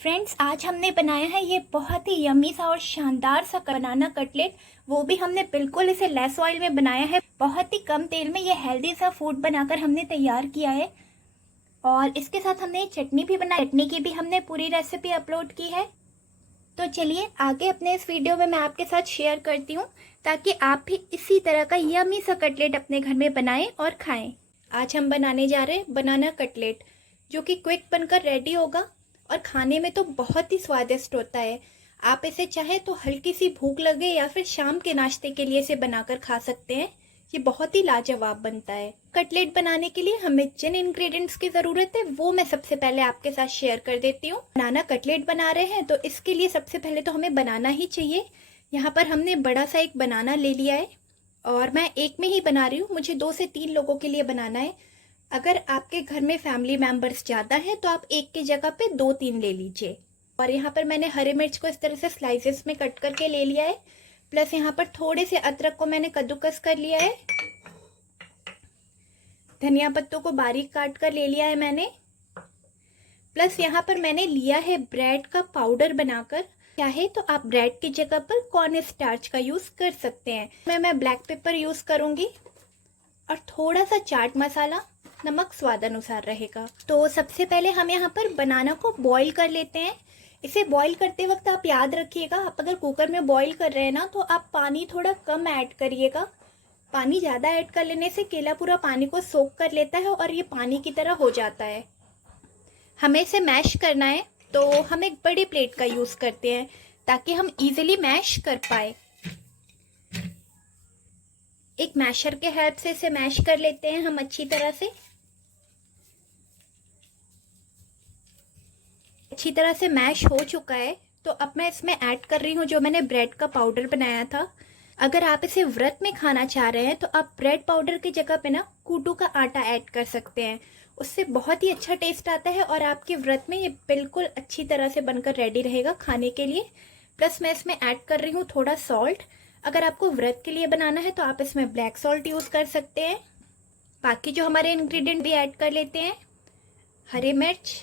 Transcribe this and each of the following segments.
Friends, आज हमने बनाया है ये बहुत ही यम्मी सा और शानदार सा बनाना कटलेट। वो भी हमने बिल्कुल इसे लेस ऑयल में बनाया है। बहुत ही कम तेल में ये हेल्दी सा फूड बनाकर हमने तैयार किया है। और इसके साथ हमने चटनी भी बनाई। चटनी की भी हमने पूरी रेसिपी अपलोड की है। तो चलिए आगे अपने इस वीडियो में मैं आपके साथ शेयर करती हूँ, ताकि आप भी इसी तरह का यम्मी सा कटलेट अपने घर में बनाएं और खाएं। आज हम बनाने जा रहे हैं बनाना कटलेट, जो कि क्विक बनकर रेडी होगा और खाने में तो बहुत ही स्वादिष्ट होता है। आप इसे चाहे तो हल्की सी भूख लगे या फिर शाम के नाश्ते के लिए इसे बनाकर खा सकते हैं। ये बहुत ही लाजवाब बनता है। कटलेट बनाने के लिए हमें जिन इंग्रेडिएंट्स की ज़रूरत है वो मैं सबसे पहले आपके साथ शेयर कर देती हूँ। बनाना कटलेट बना रहे हैं तो इसके लिए सबसे पहले तो हमें बनाना ही चाहिए। यहाँ पर हमने बड़ा सा एक बनाना ले लिया है और मैं एक में ही बना रही हूँ। मुझे 2 से 3 लोगों के लिए बनाना है। अगर आपके घर में फैमिली मेंबर्स ज़्यादा हैं तो आप एक की जगह पे 2-3 ले लीजिए। और यहाँ पर मैंने हरी मिर्च को इस तरह से स्लाइसेस में कट करके ले लिया है। प्लस यहाँ पर थोड़े से अदरक को मैंने कद्दूकस कर लिया है। धनिया पत्तों को बारीक काट कर ले लिया है मैंने। प्लस यहाँ पर मैंने लिया है ब्रेड का पाउडर बनाकर। चाहे तो आप ब्रेड की जगह पर कॉर्न स्टार्च का यूज़ कर सकते हैं। मैं ब्लैक पेपर यूज़ करूँगी और थोड़ा सा चाट मसाला, नमक स्वाद अनुसार रहेगा। तो सबसे पहले हम यहाँ पर बनाना को बॉईल कर लेते हैं। इसे बॉईल करते वक्त आप याद रखिएगा, आप अगर कुकर में बॉईल कर रहे हैं ना तो आप पानी थोड़ा कम ऐड करिएगा। पानी ज़्यादा ऐड कर लेने से केला पूरा पानी को सोख कर लेता है और ये पानी की तरह हो जाता है। हमें इसे मैश करना है तो हम एक बड़ी प्लेट का यूज़ करते हैं ताकि हम इजीली मैश कर पाए। एक मैशर के हेल्प से इसे मैश कर लेते हैं हम अच्छी तरह से। अच्छी तरह से मैश हो चुका है तो अब मैं इसमें ऐड कर रही हूँ जो मैंने ब्रेड का पाउडर बनाया था। अगर आप इसे व्रत में खाना चाह रहे हैं तो आप ब्रेड पाउडर की जगह पे ना कूटू का आटा ऐड कर सकते हैं। उससे बहुत ही अच्छा टेस्ट आता है और आपके व्रत में ये बिल्कुल अच्छी तरह से बनकर रेडी रहेगा खाने के लिए। प्लस मैं इसमें ऐड कर रही हूँ थोड़ा सॉल्ट। अगर आपको व्रत के लिए बनाना है तो आप इसमें ब्लैक सॉल्ट यूज़ कर सकते हैं। बाकी जो हमारे इंग्रेडिएंट भी ऐड कर लेते हैं। हरी मिर्च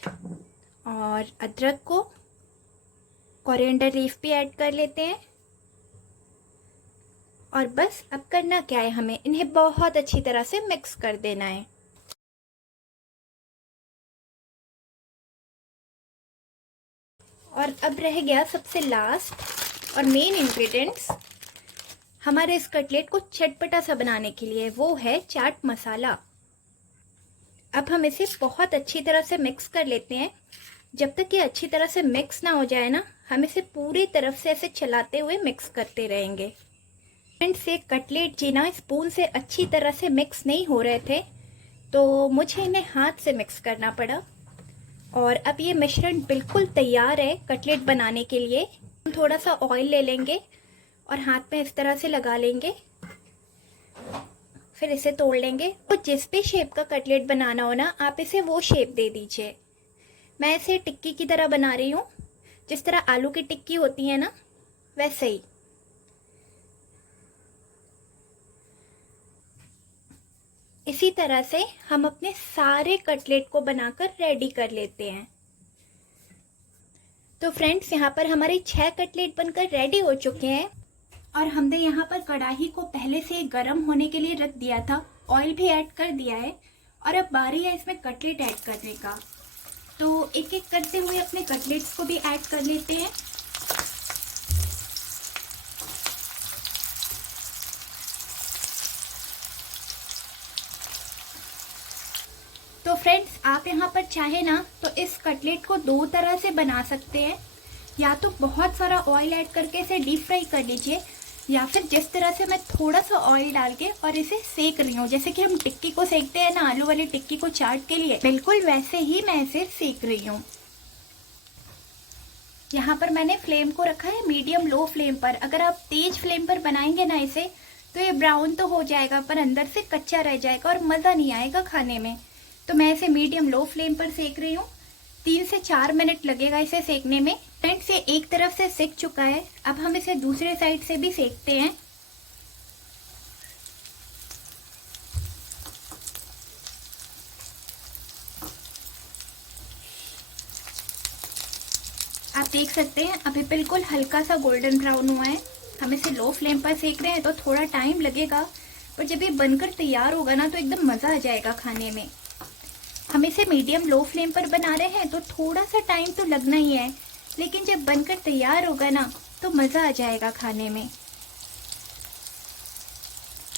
और अदरक को, कोरिएंडर लीफ भी ऐड कर लेते हैं। और बस अब करना क्या है, हमें इन्हें बहुत अच्छी तरह से मिक्स कर देना है। और अब रह गया सबसे लास्ट और मेन इंग्रेडिएंट्स हमारे इस कटलेट को चटपटा सा बनाने के लिए, वो है चाट मसाला। अब हम इसे बहुत अच्छी तरह से मिक्स कर लेते हैं। जब तक ये अच्छी तरह से मिक्स ना हो जाए ना, हम इसे पूरी तरफ से ऐसे चलाते हुए मिक्स करते रहेंगे। फ्रेंड्स, ये कटलेट जी ना स्पून से अच्छी तरह से मिक्स नहीं हो रहे थे तो मुझे इन्हें हाथ से मिक्स करना पड़ा। और अब ये मिश्रण बिल्कुल तैयार है कटलेट बनाने के लिए। हम थोड़ा सा ऑयल ले लेंगे और हाथ में इस तरह से लगा लेंगे, फिर इसे तोड़ लेंगे। तो जिस भी शेप का कटलेट बनाना हो ना, आप इसे वो शेप दे दीजिए। मैं इसे टिक्की की तरह बना रही हूँ, जिस तरह आलू की टिक्की होती है ना, वैसे ही। इसी तरह से हम अपने सारे कटलेट को बनाकर रेडी कर लेते हैं। तो फ्रेंड्स, यहाँ पर हमारे 6 कटलेट बनकर रेडी हो चुके हैं और हमने यहाँ पर कढ़ाई को पहले से गर्म होने के लिए रख दिया था। ऑयल भी ऐड कर दिया है और अब बारी है इसमें कटलेट ऐड करने का। तो एक एक करते हुए अपने कटलेट्स को भी ऐड कर लेते हैं। तो फ्रेंड्स, आप यहाँ पर चाहे ना तो इस कटलेट को 2 तरह से बना सकते हैं। या तो बहुत सारा ऑयल ऐड करके इसे डीप फ्राई कर लीजिए, या फिर जिस तरह से मैं थोड़ा सा ऑयल डाल के और इसे सेक रही हूँ, जैसे कि हम टिक्की को सेकते हैं ना, आलू वाली टिक्की को चाट के लिए, बिल्कुल वैसे ही मैं इसे सेक रही हूँ। यहाँ पर मैंने फ्लेम को रखा है मीडियम लो फ्लेम पर। अगर आप तेज फ्लेम पर बनाएंगे ना इसे, तो ये ब्राउन तो हो जाएगा पर अंदर से कच्चा रह जाएगा और मज़ा नहीं आएगा खाने में। तो मैं इसे मीडियम लो फ्लेम पर सेक रही हूँ। 3 से 4 मिनट लगेगा इसे सेकने में। फ्रेंड्स, ये एक तरफ से सेक चुका है। अब हम इसे दूसरे साइड से भी सेकते हैं। आप देख सकते हैं अभी बिल्कुल हल्का सा गोल्डन ब्राउन हुआ है। हम इसे लो फ्लेम पर सेक रहे हैं तो थोड़ा टाइम लगेगा, पर जब ये बनकर तैयार होगा ना तो एकदम मज़ा आ जाएगा खाने में। हम इसे मीडियम लो फ्लेम पर बना रहे हैं तो थोड़ा सा टाइम तो लगना ही है, लेकिन जब बनकर तैयार होगा ना तो मज़ा आ जाएगा खाने में।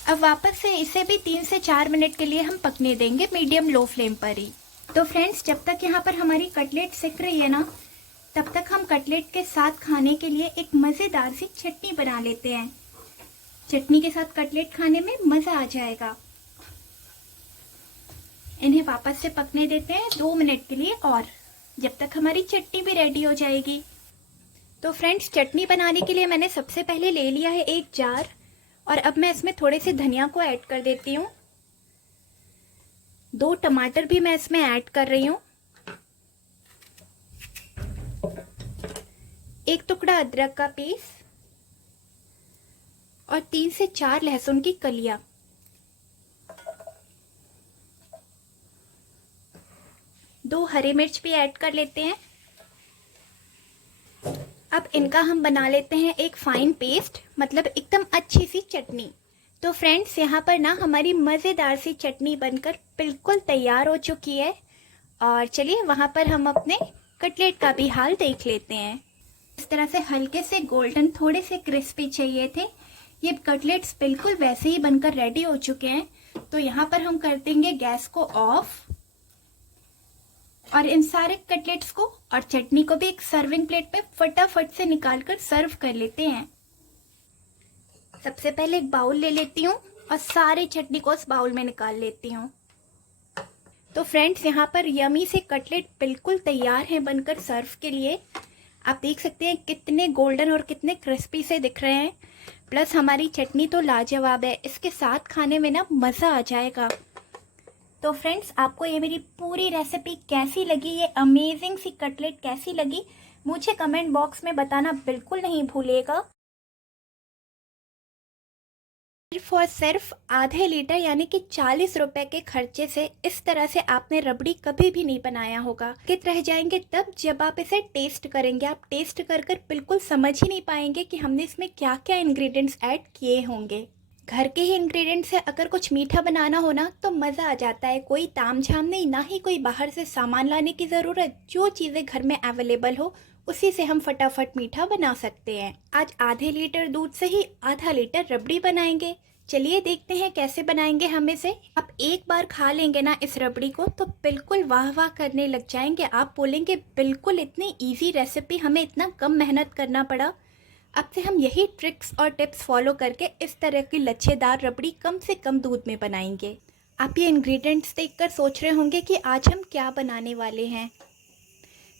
अब वापस से इसे भी 3 से 4 मिनट के लिए हम पकने देंगे मीडियम लो फ्लेम पर ही। तो फ्रेंड्स, जब तक यहाँ पर हमारी कटलेट सिक रही है ना, तब तक हम कटलेट के साथ खाने के लिए एक मज़ेदार सी चटनी बना लेते हैं। चटनी के साथ कटलेट खाने में मज़ा आ जाएगा। इन्हें वापस से पकने देते हैं 2 मिनट के लिए और, जब तक हमारी चटनी भी रेडी हो जाएगी। तो फ्रेंड्स, चटनी बनाने के लिए मैंने सबसे पहले ले लिया है एक जार, और अब मैं इसमें थोड़े से धनिया को ऐड कर देती हूँ। 2 टमाटर भी मैं इसमें ऐड कर रही हूँ। 1 टुकड़ा अदरक का पीस और 3 से 4 लहसुन की कलियां। 2 हरी मिर्च भी ऐड कर लेते हैं। अब इनका हम बना लेते हैं एक फाइन पेस्ट, मतलब एकदम अच्छी सी चटनी। तो फ्रेंड्स, यहाँ पर ना हमारी मज़ेदार सी चटनी बनकर बिल्कुल तैयार हो चुकी है। और चलिए वहाँ पर हम अपने कटलेट का भी हाल देख लेते हैं। इस तरह से हल्के से गोल्डन, थोड़े से क्रिस्पी चाहिए थे। ये कटलेट्स बिल्कुल वैसे ही बनकर रेडी हो चुके हैं। तो यहाँ पर हम कर देंगे गैस को ऑफ और इन सारे कटलेट्स को और चटनी को भी एक सर्विंग प्लेट पे फटाफट से निकालकर सर्व कर लेते हैं। सबसे पहले एक बाउल ले लेती हूँ और सारी चटनी को उस बाउल में निकाल लेती हूँ। तो फ्रेंड्स, यहाँ पर यमी से कटलेट बिल्कुल तैयार हैं बनकर सर्व के लिए। आप देख सकते हैं कितने गोल्डन और कितने क्रिस्पी से दिख रहे हैं। प्लस हमारी चटनी तो लाजवाब है, इसके साथ खाने में ना मज़ा आ जाएगा। तो फ्रेंड्स, आपको ये मेरी पूरी रेसिपी कैसी लगी, ये अमेजिंग सी कटलेट कैसी लगी, मुझे कमेंट बॉक्स में बताना बिल्कुल नहीं भूलिएगा। सिर्फ और सिर्फ आधे लीटर यानी कि 40 रुपए के खर्चे से इस तरह से आपने रबड़ी कभी भी नहीं बनाया होगा। कित रह जाएंगे तब जब आप इसे टेस्ट करेंगे। आप टेस्ट कर कर बिल्कुल समझ ही नहीं पाएंगे कि हमने इसमें क्या क्या इंग्रेडिएंट्स ऐड किए होंगे। घर के ही इंग्रेडिएंट्स से अगर कुछ मीठा बनाना हो ना तो मज़ा आ जाता है। कोई तामझाम नहीं, ना ही कोई बाहर से सामान लाने की ज़रूरत। जो चीज़ें घर में अवेलेबल हो उसी से हम फटाफट मीठा बना सकते हैं। आज आधे लीटर दूध से ही आधा लीटर रबड़ी बनाएंगे। चलिए देखते हैं कैसे बनाएंगे हम इसे। आप एक बार खा लेंगे ना इस रबड़ी को तो बिल्कुल वाह वाह करने लग जाएंगे। आप बोलेंगे बिल्कुल इतनी इजी रेसिपी, हमें इतना कम मेहनत करना पड़ा। अब से हम यही ट्रिक्स और टिप्स फॉलो करके इस तरह की लच्छेदार रबड़ी कम से कम दूध में बनाएंगे। आप ये इंग्रेडिएंट्स देखकर सोच रहे होंगे कि आज हम क्या बनाने वाले हैं।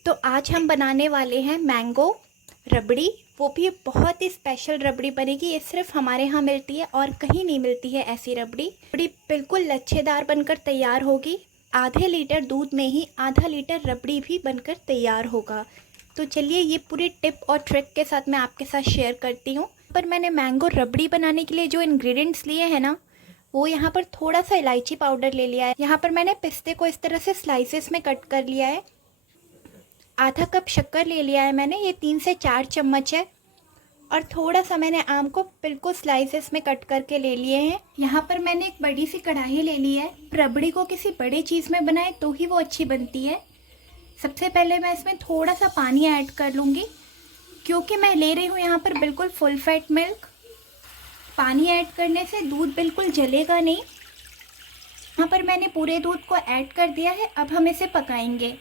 तो आज हम बनाने वाले हैं मैंगो रबड़ी। वो भी बहुत ही स्पेशल रबड़ी बनेगी। ये सिर्फ हमारे यहाँ मिलती है और कहीं नहीं मिलती है ऐसी रबड़ी। रबड़ी बिल्कुल लच्छेदार बनकर तैयार होगी। आधे लीटर दूध में ही आधा लीटर रबड़ी भी बनकर तैयार होगा। तो चलिए ये पूरी टिप और ट्रिक के साथ मैं आपके साथ शेयर करती हूँ। पर मैंने मैंगो रबड़ी बनाने के लिए जो इंग्रेडिएंट्स लिए हैं ना, वो यहाँ पर थोड़ा सा इलायची पाउडर ले लिया है। यहाँ पर मैंने पिस्ते को इस तरह से स्लाइसेस में कट कर लिया है। आधा कप शक्कर ले लिया है मैंने, ये 3 से 4 चम्मच है। और थोड़ा सा मैंने आम को बिल्कुल स्लाइसेस में कट करके ले लिए हैं। यहाँ पर मैंने एक बड़ी सी कढ़ाई ले ली है। रबड़ी को किसी बड़ी चीज़ में बनाए तो ही वो अच्छी बनती है। सबसे पहले मैं इसमें थोड़ा सा पानी ऐड कर लूँगी, क्योंकि मैं ले रही हूँ यहाँ पर बिल्कुल फुल फैट मिल्क। पानी ऐड करने से दूध बिल्कुल जलेगा नहीं। यहाँ पर मैंने पूरे दूध को ऐड कर दिया है। अब हम इसे पकाएंगे।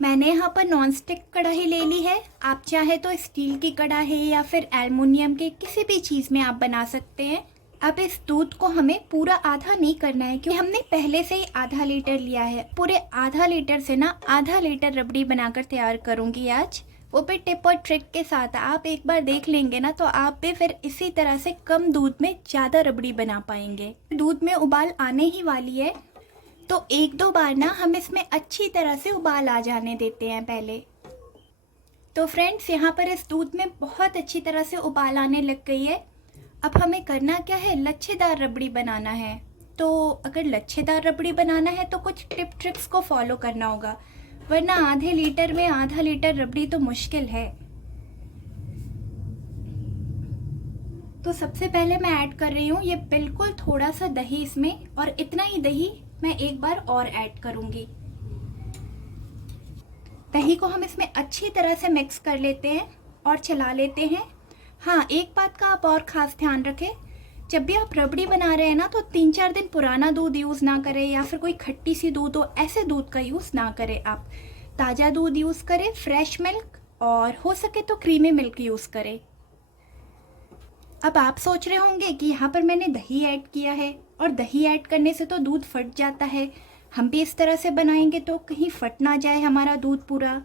मैंने यहाँ पर नॉनस्टिक कढ़ाई ले ली है। आप चाहे तो स्टील की कढ़ाई या फिर एल्युमिनियम के किसी भी चीज़ में आप बना सकते हैं। अब इस दूध को हमें पूरा आधा नहीं करना है, क्योंकि हमने पहले से ही आधा लीटर लिया है। पूरे आधा लीटर से ना आधा लीटर रबड़ी बनाकर तैयार करूँगी आज, वो भी टिप और ट्रिक के साथ। आप एक बार देख लेंगे ना तो आप भी फिर इसी तरह से कम दूध में ज़्यादा रबड़ी बना पाएंगे। दूध में उबाल आने ही वाली है, तो 1-2 बार ना हम इसमें अच्छी तरह से उबाल आ जाने देते हैं पहले। तो फ्रेंड्स, यहाँ पर इस दूध में बहुत अच्छी तरह से उबाल आने लग गई है। अब हमें करना क्या है, लच्छेदार रबड़ी बनाना है। तो अगर लच्छेदार रबड़ी बनाना है तो कुछ टिप ट्रिक्स को फॉलो करना होगा। वरना आधे लीटर में आधा लीटर रबड़ी तो मुश्किल है। तो सबसे पहले मैं ऐड कर रही हूँ ये बिल्कुल थोड़ा सा दही इसमें, और इतना ही दही मैं एक बार और ऐड करूँगी। दही को हम इसमें अच्छी तरह से मिक्स कर लेते हैं और चला लेते हैं। हाँ, एक बात का आप और ख़ास ध्यान रखें, जब भी आप रबड़ी बना रहे हैं ना, तो 3-4 दिन पुराना दूध यूज़ ना करें, या फिर कोई खट्टी सी दूध हो ऐसे दूध का यूज़ ना करें। आप ताज़ा दूध यूज़ करें, फ्रेश मिल्क, और हो सके तो क्रीमी मिल्क यूज़ करें। अब आप सोच रहे होंगे कि यहाँ पर मैंने दही ऐड किया है, और दही ऐड करने से तो दूध फट जाता है, हम भी इस तरह से बनाएंगे तो कहीं फट ना जाए हमारा दूध पूरा।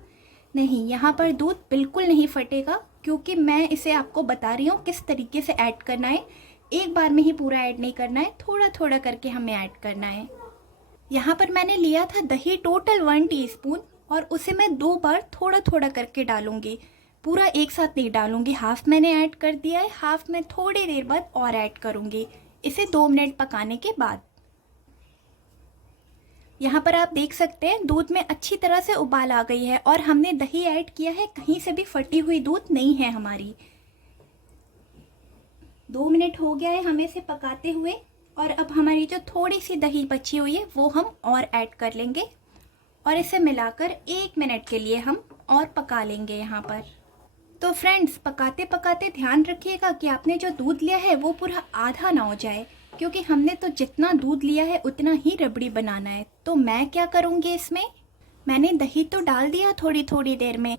नहीं, यहाँ पर दूध बिल्कुल नहीं फटेगा, क्योंकि मैं इसे आपको बता रही हूँ किस तरीके से ऐड करना है। एक बार में ही पूरा ऐड नहीं करना है, थोड़ा थोड़ा करके हमें ऐड करना है। यहाँ पर मैंने लिया था दही टोटल 1 टीस्पून, और उसे मैं 2 बार थोड़ा थोड़ा करके डालूंगी, पूरा एक साथ नहीं डालूंगी। हाफ मैंने ऐड कर दिया है, हाफ मैं थोड़ी देर बाद और ऐड करूंगी, इसे 2 मिनट पकाने के बाद। यहाँ पर आप देख सकते हैं दूध में अच्छी तरह से उबाल आ गई है, और हमने दही ऐड किया है, कहीं से भी फटी हुई दूध नहीं है हमारी। 2 मिनट हो गया है हमें इसे पकाते हुए, और अब हमारी जो थोड़ी सी दही बची हुई है वो हम और ऐड कर लेंगे, और इसे मिलाकर 1 मिनट के लिए हम और पका लेंगे यहाँ पर। तो फ्रेंड्स, पकाते पकाते ध्यान रखिएगा कि आपने जो दूध लिया है वो पूरा आधा ना हो जाए, क्योंकि हमने तो जितना दूध लिया है उतना ही रबड़ी बनाना है। तो मैं क्या करूँगी, इसमें मैंने दही तो डाल दिया थोड़ी थोड़ी देर में।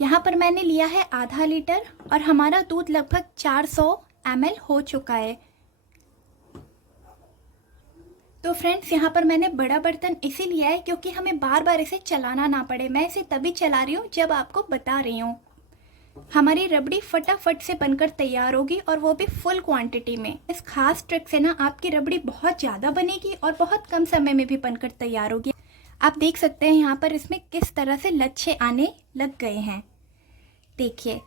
यहाँ पर मैंने लिया है आधा लीटर, और हमारा दूध लगभग 400 ml हो चुका है। तो फ्रेंड्स, यहाँ पर मैंने बड़ा बर्तन इसी लिया है क्योंकि हमें बार बार इसे चलाना ना पड़े। मैं इसे तभी चला रही हूँ जब आपको बता रही हूँ। हमारी रबड़ी फटाफट से बनकर तैयार होगी, और वो भी फुल क्वांटिटी में। इस खास ट्रिक से ना आपकी रबड़ी बहुत ज़्यादा बनेगी और बहुत कम समय में भी बनकर तैयार होगी। आप देख सकते हैं यहाँ पर इसमें किस तरह से लच्छे आने लग गए हैं, देखिए।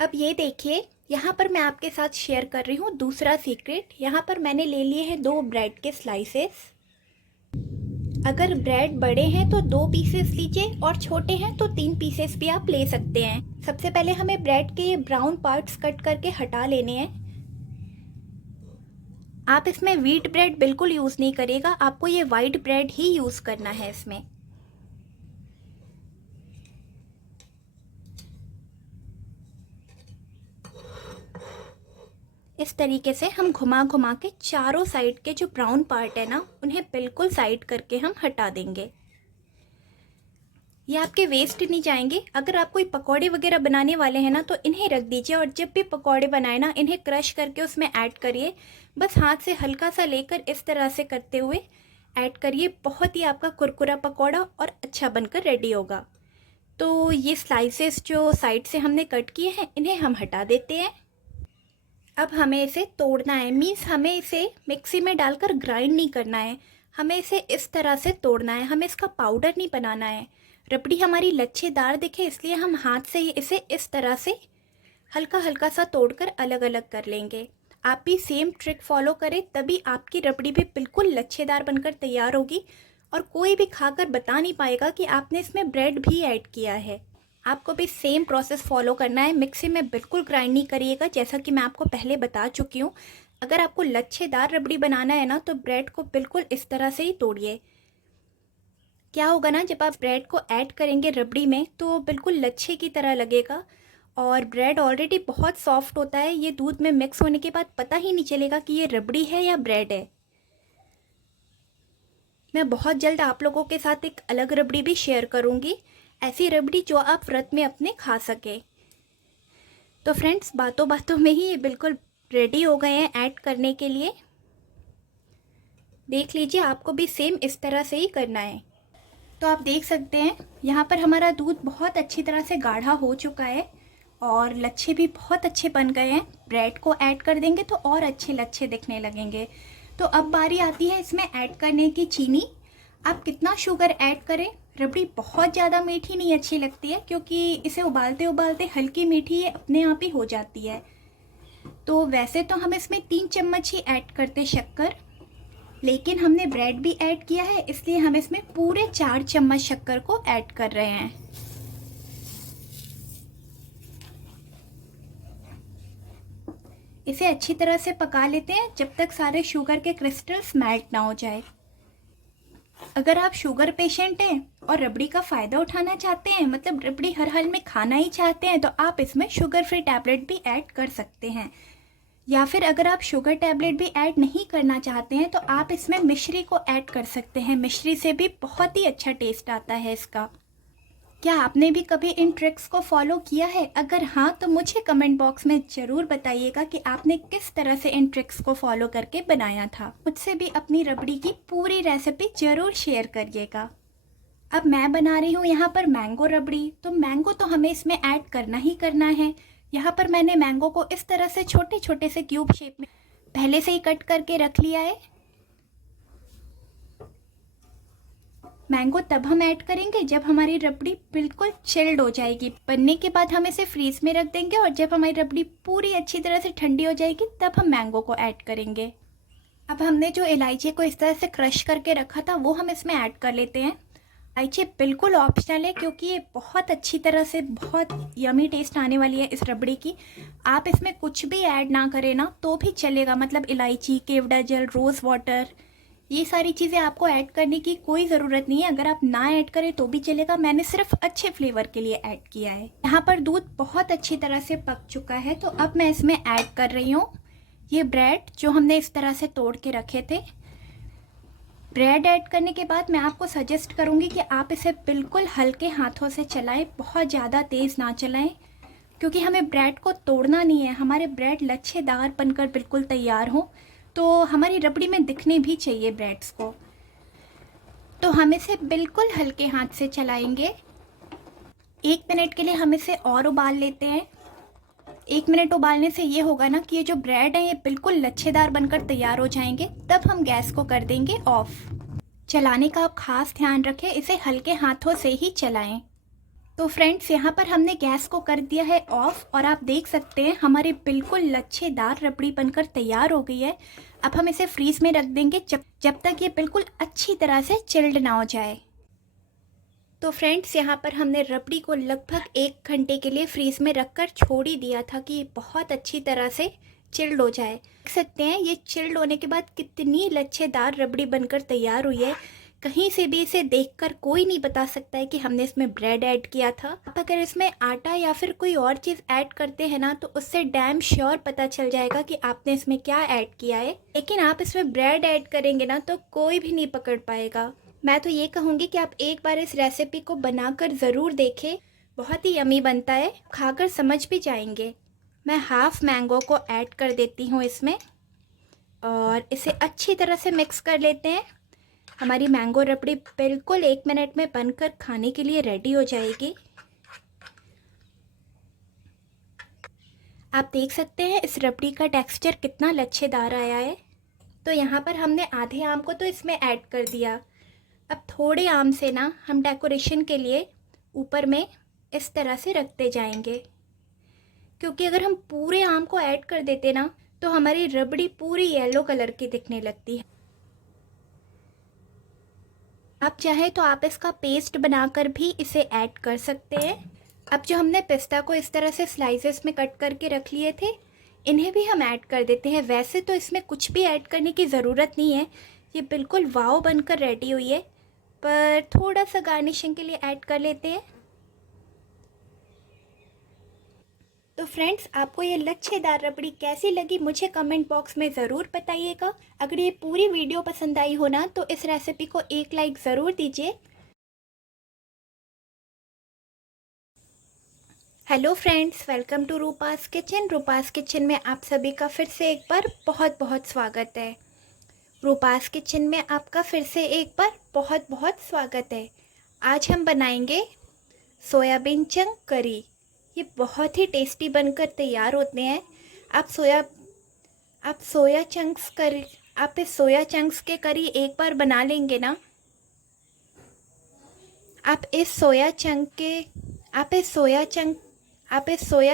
अब ये देखिए, यहाँ पर मैं आपके साथ शेयर कर रही हूँ दूसरा सीक्रेट। यहाँ पर मैंने ले लिए हैं 2 ब्रेड के स्लाइसेस। अगर ब्रेड बड़े हैं तो 2 पीसेस लीजिए, और छोटे हैं तो 3 पीसेस भी आप ले सकते हैं। सबसे पहले हमें ब्रेड के ये ब्राउन पार्ट्स कट करके हटा लेने हैं। आप इसमें व्हीट ब्रेड बिल्कुल यूज़ नहीं करिएगा, आपको ये वाइट ब्रेड ही यूज़ करना है इसमें। इस तरीके से हम घुमा घुमा के चारों साइड के जो ब्राउन पार्ट है ना, उन्हें बिल्कुल साइड करके हम हटा देंगे। ये आपके वेस्ट नहीं जाएंगे। अगर आप कोई पकौड़े वगैरह बनाने वाले हैं ना, तो इन्हें रख दीजिए, और जब भी पकौड़े बनाए ना, इन्हें क्रश करके उसमें ऐड करिए। बस हाथ से हल्का सा लेकर इस तरह से करते हुए ऐड करिए। बहुत ही आपका कुरकुरा पकौड़ा और अच्छा बनकर रेडी होगा। तो ये स्लाइसेस जो साइड से हमने कट किए हैं, इन्हें हम हटा देते हैं। अब हमें इसे तोड़ना है, मीन्स हमें इसे मिक्सी में डालकर ग्राइंड नहीं करना है, हमें इसे इस तरह से तोड़ना है। हमें इसका पाउडर नहीं बनाना है। रबड़ी हमारी लच्छेदार दिखे, इसलिए हम हाथ से ही इसे इस तरह से हल्का हल्का सा तोड़कर अलग अलग कर लेंगे। आप भी सेम ट्रिक फॉलो करें, तभी आपकी रबड़ी भी बिल्कुल लच्छेदार बनकर तैयार होगी, और कोई भी खाकर बता नहीं पाएगा कि आपने इसमें ब्रेड भी ऐड किया है। आपको भी सेम प्रोसेस फॉलो करना है। मिक्सी में बिल्कुल ग्राइंड नहीं करिएगा, जैसा कि मैं आपको पहले बता चुकी हूँ। अगर आपको लच्छेदार रबड़ी बनाना है ना, तो ब्रेड को बिल्कुल इस तरह से ही तोड़िए। क्या होगा ना, जब आप ब्रेड को ऐड करेंगे रबड़ी में, तो बिल्कुल लच्छे की तरह लगेगा, और ब्रेड ऑलरेडी बहुत सॉफ्ट होता है। ये दूध में मिक्स होने के बाद पता ही नहीं चलेगा कि ये रबड़ी है या ब्रेड है। मैं बहुत जल्द आप लोगों के साथ एक अलग रबड़ी भी शेयर करूँगी, ऐसी रबड़ी जो आप व्रत में अपने खा सके। तो फ्रेंड्स, बातों बातों में ही ये बिल्कुल रेडी हो गए हैं ऐड करने के लिए। देख लीजिए, आपको भी सेम इस तरह से ही करना है। तो आप देख सकते हैं यहाँ पर हमारा दूध बहुत अच्छी तरह से गाढ़ा हो चुका है, और लच्छे भी बहुत अच्छे बन गए हैं। ब्रेड को ऐड कर देंगे तो और अच्छे लच्छे दिखने लगेंगे। तो अब बारी आती है इसमें ऐड करने की चीनी। आप कितना शुगर ऐड करें, रबड़ी बहुत ज़्यादा मीठी नहीं अच्छी लगती है, क्योंकि इसे उबालते उबालते हल्की मीठी ये अपने आप ही हो जाती है। तो वैसे तो हम इसमें 3 चम्मच ही ऐड करते शक्कर, लेकिन हमने ब्रेड भी ऐड किया है, इसलिए हम इसमें पूरे 4 चम्मच शक्कर को ऐड कर रहे हैं। इसे अच्छी तरह से पका लेते हैं जब तक सारे शुगर के क्रिस्टल्स मेल्ट ना हो जाए। अगर आप शुगर पेशेंट हैं और रबड़ी का फ़ायदा उठाना चाहते हैं, मतलब रबड़ी हर हाल में खाना ही चाहते हैं, तो आप इसमें शुगर फ्री टैबलेट भी ऐड कर सकते हैं। या फिर अगर आप शुगर टैबलेट भी ऐड नहीं करना चाहते हैं तो आप इसमें मिश्री को ऐड कर सकते हैं। मिश्री से भी बहुत ही अच्छा टेस्ट आता है इसका। क्या आपने भी कभी इन ट्रिक्स को फॉलो किया है? अगर हाँ तो मुझे कमेंट बॉक्स में ज़रूर बताइएगा कि आपने किस तरह से इन ट्रिक्स को फॉलो करके बनाया था। मुझसे भी अपनी रबड़ी की पूरी रेसिपी ज़रूर शेयर करिएगा। अब मैं बना रही हूँ यहाँ पर मैंगो रबड़ी, तो मैंगो तो हमें इसमें ऐड करना ही करना है। यहाँ पर मैंने मैंगो को इस तरह से छोटे छोटे से क्यूब शेप में पहले से ही कट करके रख लिया है। मैंगो तब हम ऐड करेंगे जब हमारी रबड़ी बिल्कुल चिल्ड हो जाएगी। बनने के बाद हम इसे फ्रीज में रख देंगे और जब हमारी रबड़ी पूरी अच्छी तरह से ठंडी हो जाएगी तब हम मैंगो को ऐड करेंगे। अब हमने जो इलायची को इस तरह से क्रश करके रखा था वो हम इसमें ऐड कर लेते हैं। इलायची बिल्कुल ऑप्शनल है क्योंकि ये बहुत अच्छी तरह से बहुत यमी टेस्ट आने वाली है इस रबड़ी की। आप इसमें कुछ भी ऐड ना करें ना तो भी चलेगा, मतलब इलायची, केवड़ा जल, रोज़ वाटर, ये सारी चीज़ें आपको ऐड करने की कोई ज़रूरत नहीं है। अगर आप ना ऐड करें तो भी चलेगा, मैंने सिर्फ अच्छे फ्लेवर के लिए ऐड किया है। यहाँ पर दूध बहुत अच्छी तरह से पक चुका है तो अब मैं इसमें ऐड कर रही हूँ ये ब्रेड जो हमने इस तरह से तोड़ के रखे थे। ब्रेड ऐड करने के बाद मैं आपको सजेस्ट करूँगी कि आप इसे बिल्कुल हल्के हाथों से चलाएँ, बहुत ज़्यादा तेज़ ना चलाएँ, क्योंकि हमें ब्रेड को तोड़ना नहीं है। हमारे ब्रेड लच्छेदार बनकर बिल्कुल तैयार हो तो हमारी रबड़ी में दिखने भी चाहिए ब्रेड्स को। तो हम इसे बिल्कुल हल्के हाथ से चलाएंगे। 1 मिनट के लिए हम इसे और उबाल लेते हैं। 1 मिनट उबालने से ये होगा ना कि ये जो ब्रेड है ये बिल्कुल लच्छेदार बनकर तैयार हो जाएंगे। तब हम गैस को कर देंगे ऑफ। चलाने का आप खास ध्यान रखें, इसे हल्के हाथों से ही चलाएं। तो फ्रेंड्स यहाँ पर हमने गैस को कर दिया है ऑफ और आप देख सकते हैं हमारी बिल्कुल लच्छेदार रबड़ी बनकर तैयार हो गई है। अब हम इसे फ्रीज में रख देंगे जब तक ये बिल्कुल अच्छी तरह से चिल्ड ना हो जाए। तो फ्रेंड्स यहाँ पर हमने रबड़ी को लगभग 1 घंटे के लिए फ्रीज में रखकर छोड़ ही दिया था कि ये बहुत अच्छी तरह से चिल्ड हो जाए। देख सकते हैं ये चिल्ड होने के बाद कितनी लच्छेदार रबड़ी बनकर तैयार हुई है। कहीं से भी इसे देखकर कोई नहीं बता सकता है कि हमने इसमें ब्रेड ऐड किया था। आप अगर इसमें आटा या फिर कोई और चीज़ ऐड करते हैं ना तो उससे डैम श्योर पता चल जाएगा कि आपने इसमें क्या ऐड किया है। लेकिन आप इसमें ब्रेड ऐड करेंगे ना तो कोई भी नहीं पकड़ पाएगा। मैं तो ये कहूँगी कि आप एक बार इस रेसिपी को बनाकर ज़रूर देखें, बहुत ही यमी बनता है, खाकर समझ भी जाएंगे। मैं हाफ मैंगो को ऐड कर देती हूँ इसमें और इसे अच्छी तरह से मिक्स कर लेते हैं। हमारी मैंगो रबड़ी बिल्कुल 1 मिनट में बनकर खाने के लिए रेडी हो जाएगी। आप देख सकते हैं इस रबड़ी का टेक्सचर कितना लच्छेदार आया है। तो यहाँ पर हमने आधे आम को तो इसमें ऐड कर दिया। अब थोड़े आम से ना हम डेकोरेशन के लिए ऊपर में इस तरह से रखते जाएंगे, क्योंकि अगर हम पूरे आम को ऐड कर देते ना तो हमारी रबड़ी पूरी येलो कलर की दिखने लगती है। आप चाहे तो आप इसका पेस्ट बनाकर भी इसे ऐड कर सकते हैं। अब जो हमने पिस्ता को इस तरह से स्लाइसेस में कट करके रख लिए थे, इन्हें भी हम ऐड कर देते हैं। वैसे तो इसमें कुछ भी ऐड करने की ज़रूरत नहीं है, ये बिल्कुल वाव बनकर रेडी हुई है, पर थोड़ा सा गार्निशिंग के लिए ऐड कर लेते हैं। तो फ्रेंड्स आपको ये लच्छेदार रबड़ी कैसी लगी मुझे कमेंट बॉक्स में ज़रूर बताइएगा। अगर ये पूरी वीडियो पसंद आई हो ना तो इस रेसिपी को एक लाइक ज़रूर दीजिए। Hello friends, welcome to Roopa's kitchen. Roopa's kitchen में आप सभी का फिर से एक बार बहुत बहुत स्वागत है। रूपास किचन में आपका फिर से एक बार बहुत बहुत स्वागत है। आज हम बनाएंगे सोयाबीन चंक करी। ये बहुत ही टेस्टी बनकर तैयार होते हैं। आप इस सोया चंक्स के करी एक बार बना लेंगे ना, आप इस सोया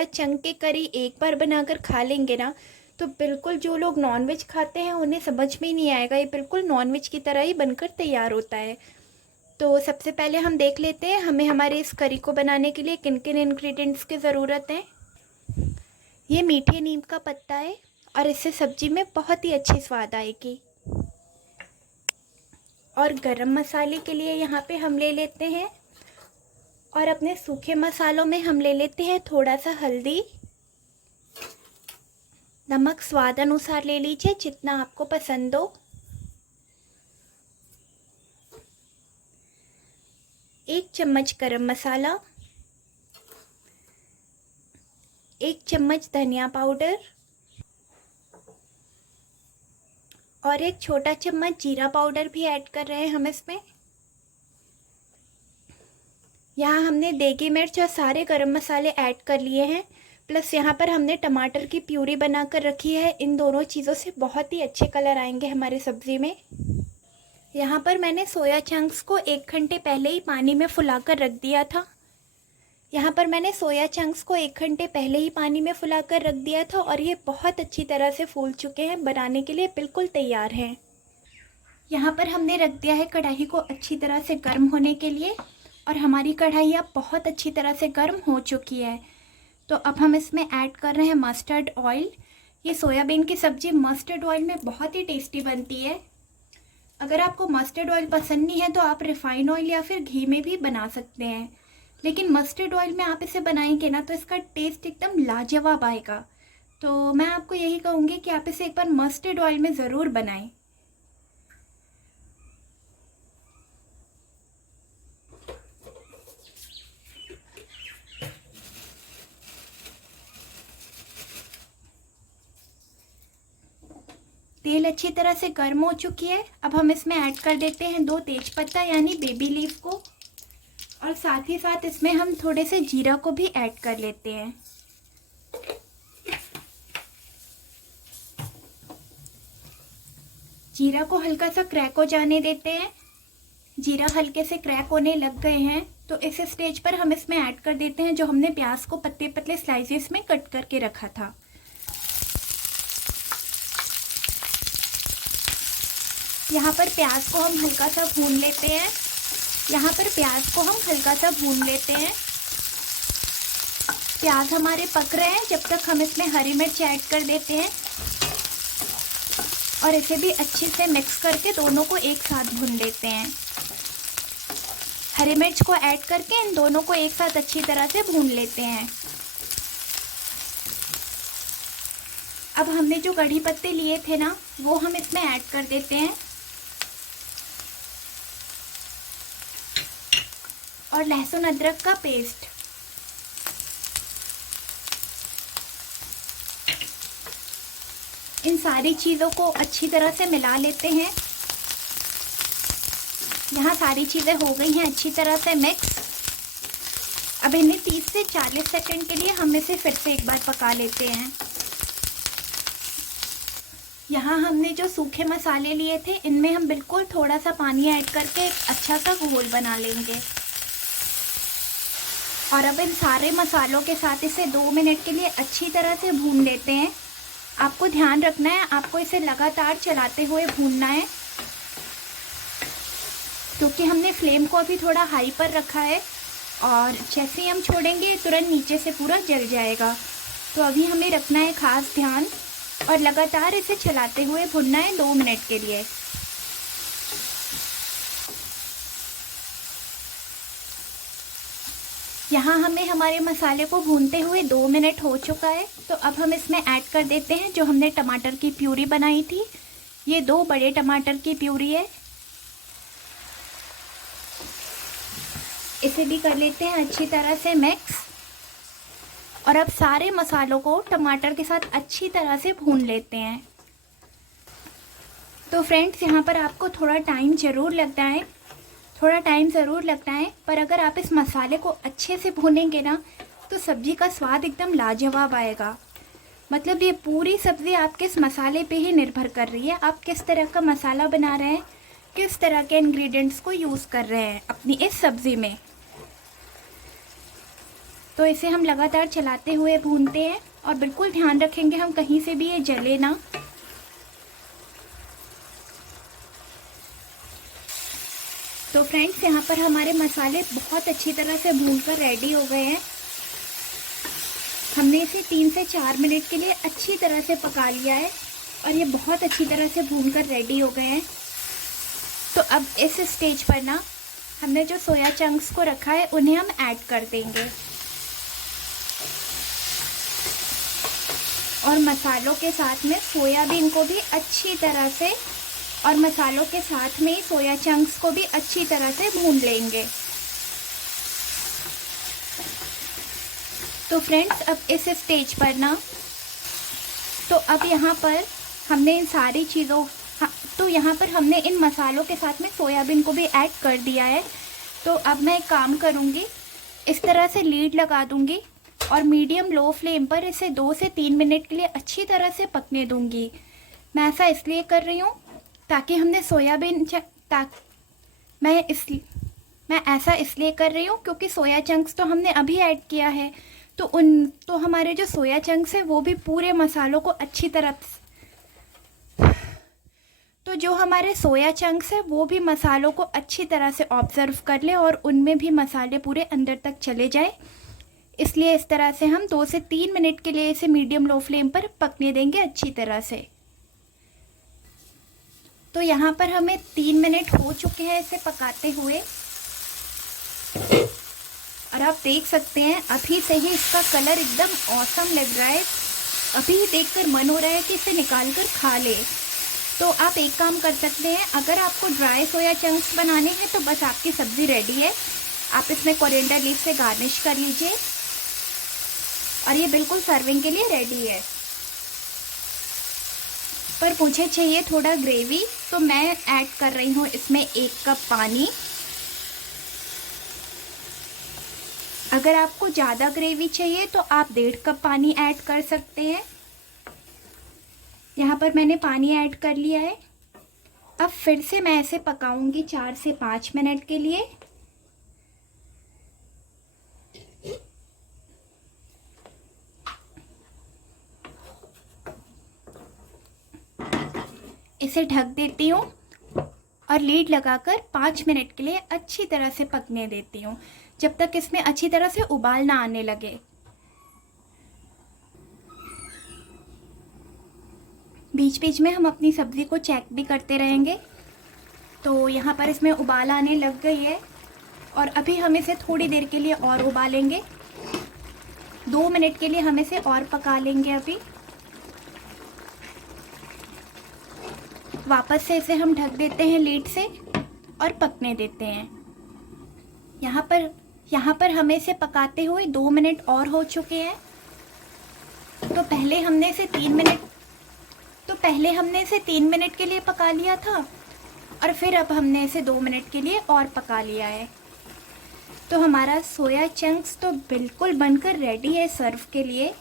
चंक के करी एक बार बनाकर खा लेंगे ना तो बिल्कुल जो लोग नॉनवेज खाते हैं उन्हें समझ में ही नहीं आएगा, ये बिल्कुल नॉनवेज की तरह ही बनकर तैयार होता है। तो सबसे पहले हम देख लेते हैं हमें हमारे इस करी को बनाने के लिए किन किन इंग्रेडिएंट्स की ज़रूरत है। ये मीठे नीम का पत्ता है और इससे सब्जी में बहुत ही अच्छी स्वाद आएगी। और गरम मसाले के लिए यहाँ पे हम ले लेते हैं, और अपने सूखे मसालों में हम ले लेते हैं थोड़ा सा हल्दी, नमक स्वाद अनुसार ले लीजिए जितना आपको पसंद हो, 1 चम्मच गरम मसाला, 1 चम्मच धनिया पाउडर और 1 छोटा चम्मच जीरा पाउडर भी ऐड कर रहे हैं हम इसमें। यहाँ हमने देगी मिर्च और सारे गरम मसाले ऐड कर लिए हैं, प्लस यहाँ पर हमने टमाटर की प्यूरी बनाकर रखी है। इन दोनों चीज़ों से बहुत ही अच्छे कलर आएंगे हमारी सब्ज़ी में। यहाँ पर मैंने सोया चंक्स को 1 घंटे पहले ही पानी में फुलाकर रख दिया था। और ये बहुत अच्छी तरह से फूल चुके हैं, बनाने के लिए बिल्कुल तैयार हैं। यहाँ पर हमने रख दिया है कढ़ाई को अच्छी तरह से गर्म होने के लिए, और हमारी कढ़ाई अब बहुत अच्छी तरह से गर्म हो चुकी है। तो अब हम इसमें ऐड कर रहे हैं मस्टर्ड ऑयल। ये सोयाबीन की सब्ज़ी मस्टर्ड ऑयल में बहुत ही टेस्टी बनती है। अगर आपको मस्टर्ड ऑयल पसंद नहीं है तो आप रिफाइंड ऑयल या फिर घी में भी बना सकते हैं, लेकिन मस्टर्ड ऑयल में आप इसे बनाएंगे ना तो इसका टेस्ट एकदम लाजवाब आएगा। तो मैं आपको यही कहूँगी कि आप इसे एक बार मस्टर्ड ऑयल में ज़रूर बनाएं। तेल अच्छी तरह से गर्म हो चुकी है। अब हम इसमें ऐड कर देते हैं 2 तेजपत्ता यानी बेबी लीफ को, और साथ ही साथ इसमें हम थोड़े से जीरा को भी ऐड कर लेते हैं। जीरा को हल्का सा क्रैक हो जाने देते हैं। जीरा हल्के से क्रैक होने लग गए हैं तो इस स्टेज पर हम इसमें ऐड कर देते हैं जो हमने प्याज को पतले पतले स्लाइसेस में कट करके रखा था। यहाँ पर प्याज को हम हल्का सा भून लेते हैं। प्याज हमारे पक रहे हैं, जब तक हम इसमें हरी मिर्च ऐड कर देते हैं और इसे भी अच्छे से मिक्स करके दोनों को एक साथ भून लेते हैं। हरी मिर्च को ऐड करके इन दोनों को एक साथ अच्छी तरह से भून लेते हैं। अब हमने जो कड़ी पत्ते लिए थे ना वो हम इसमें ऐड कर देते हैं, और लहसुन अदरक का पेस्ट। इन सारी चीज़ों को अच्छी तरह से मिला लेते हैं। यहाँ सारी चीज़ें हो गई हैं अच्छी तरह से मिक्स। अब इन्हें 30 से 40 सेकंड के लिए हम इसे फिर से एक बार पका लेते हैं। यहाँ हमने जो सूखे मसाले लिए थे इनमें हम बिल्कुल थोड़ा सा पानी ऐड करके एक अच्छा सा घोल बना लेंगे, और अब इन सारे मसालों के साथ इसे 2 मिनट के लिए अच्छी तरह से भून लेते हैं। आपको ध्यान रखना है, आपको इसे लगातार चलाते हुए भूनना है, क्योंकि हमने फ्लेम को अभी थोड़ा हाई पर रखा है और जैसे ही हम छोड़ेंगे तुरंत नीचे से पूरा जल जाएगा। तो अभी हमें रखना है खास ध्यान और लगातार इसे चलाते हुए भूनना है 2 मिनट के लिए। यहाँ हमें हमारे मसाले को भूनते हुए 2 मिनट हो चुका है। तो अब हम इसमें ऐड कर देते हैं जो हमने टमाटर की प्यूरी बनाई थी। ये 2 बड़े टमाटर की प्यूरी है। इसे भी कर लेते हैं अच्छी तरह से मिक्स, और अब सारे मसालों को टमाटर के साथ अच्छी तरह से भून लेते हैं। तो फ्रेंड्स, यहाँ पर आपको थोड़ा टाइम ज़रूर लगता है, पर अगर आप इस मसाले को अच्छे से भूनेंगे ना तो सब्ज़ी का स्वाद एकदम लाजवाब आएगा। मतलब ये पूरी सब्ज़ी आपके इस मसाले पे ही निर्भर कर रही है, आप किस तरह का मसाला बना रहे हैं, किस तरह के इंग्रेडिएंट्स को यूज़ कर रहे हैं अपनी इस सब्ज़ी में। तो इसे हम लगातार चलाते हुए भूनते हैं। और बिल्कुल ध्यान रखेंगे हम कहीं से भी ये जले ना। तो फ्रेंड्स, यहाँ पर हमारे मसाले बहुत अच्छी तरह से भूनकर रेडी हो गए हैं। हमने इसे 3 से 4 मिनट के लिए अच्छी तरह से पका लिया है और ये बहुत अच्छी तरह से भूनकर रेडी हो गए हैं। तो अब इस स्टेज पर ना हमने जो सोया चंक्स को रखा है उन्हें हम ऐड कर देंगे और मसालों के साथ में सोयाबीन को भी अच्छी तरह से और मसालों के साथ में ही सोया चंक्स को भी अच्छी तरह से भून लेंगे। तो फ्रेंड्स, अब इस स्टेज पर ना तो अब यहाँ पर हमने इन सारी चीज़ों तो यहाँ पर हमने इन मसालों के साथ में सोयाबीन को भी ऐड कर दिया है। तो अब मैं एक काम करूँगी, इस तरह से लीड लगा दूँगी और मीडियम लो फ्लेम पर इसे 2 से 3 मिनट के लिए अच्छी तरह से पकने दूँगी। मैं ऐसा इसलिए कर रही हूँ ताकि हमने सोयाबीन मैं ऐसा इसलिए कर रही हूँ क्योंकि सोया चंक्स तो हमने अभी ऐड किया है, तो हमारे जो सोया चंक्स है वो भी पूरे मसालों को अच्छी तरह तो जो हमारे सोया चंक्स है वो भी मसालों को अच्छी तरह से ऑब्जर्व कर ले और उनमें भी मसाले पूरे अंदर तक चले जाए। इसलिए इस तरह से हम 2 से 3 मिनट के लिए इसे मीडियम लो फ्लेम पर पकने देंगे अच्छी तरह से। तो यहाँ पर हमें 3 मिनट हो चुके हैं इसे पकाते हुए और आप देख सकते हैं अभी से ही इसका कलर एकदम ऑसम लग रहा है। अभी देखकर मन हो रहा है कि इसे निकाल कर खा ले। तो आप एक काम कर सकते हैं, अगर आपको ड्राई सोया चंक्स बनाने हैं तो बस आपकी सब्ज़ी रेडी है। आप इसमें कोरिएंडर लीफ से गार्निश कर लीजिए और ये बिल्कुल सर्विंग के लिए रेडी है। पर मुझे चाहिए थोड़ा ग्रेवी, तो मैं ऐड कर रही हूँ इसमें 1 कप पानी। अगर आपको ज़्यादा ग्रेवी चाहिए तो आप 1.5 कप पानी ऐड कर सकते हैं। यहाँ पर मैंने पानी ऐड कर लिया है। अब फिर से मैं इसे पकाऊंगी 4 से 5 मिनट के लिए। इसे ढक देती हूँ और लीड लगाकर 5 मिनट के लिए अच्छी तरह से पकने देती हूँ, जब तक इसमें अच्छी तरह से उबाल ना आने लगे। बीच बीच में हम अपनी सब्ज़ी को चेक भी करते रहेंगे। तो यहाँ पर इसमें उबाल आने लग गई है और अभी हम इसे थोड़ी देर के लिए और उबालेंगे। 2 मिनट के लिए हम इसे और पका लेंगे। अभी वापस से इसे हम ढक देते हैं लीड से और पकने देते हैं। यहाँ पर हमें इसे पकाते हुए 2 मिनट और हो चुके हैं। तो पहले हमने इसे 3 मिनट के लिए पका लिया था और फिर अब हमने इसे 2 मिनट के लिए और पका लिया है। तो हमारा सोया चंक्स तो बिल्कुल बनकर रेडी है सर्व के लिए।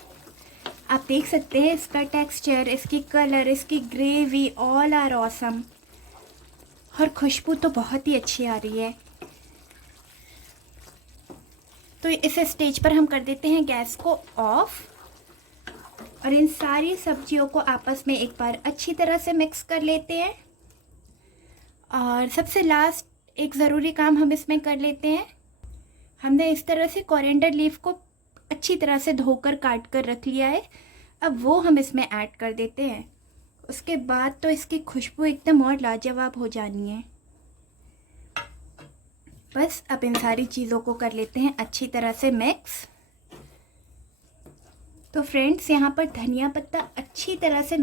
आप देख सकते हैं इसका टेक्सचर, इसकी कलर, इसकी ग्रेवी, ऑल आर ऑसम। और खुशबू तो बहुत ही अच्छी आ रही है। तो इस स्टेज पर हम कर देते हैं गैस को ऑफ और इन सारी सब्जियों को आपस में एक बार अच्छी तरह से मिक्स कर लेते हैं। और सबसे लास्ट एक ज़रूरी काम हम इसमें कर लेते हैं। हमने इस तरह से कोरिएंडर लीफ को अच्छी तरह से धोकर काट कर रख लिया है। अब वो हम इसमें ऐड कर देते हैं। उसके बाद तो इसकी खुशबू एकदम और लाजवाब हो जानी है। बस अब इन सारी चीज़ों को कर लेते हैं अच्छी तरह से मिक्स। तो फ्रेंड्स, यहाँ पर धनिया पत्ता अच्छी तरह से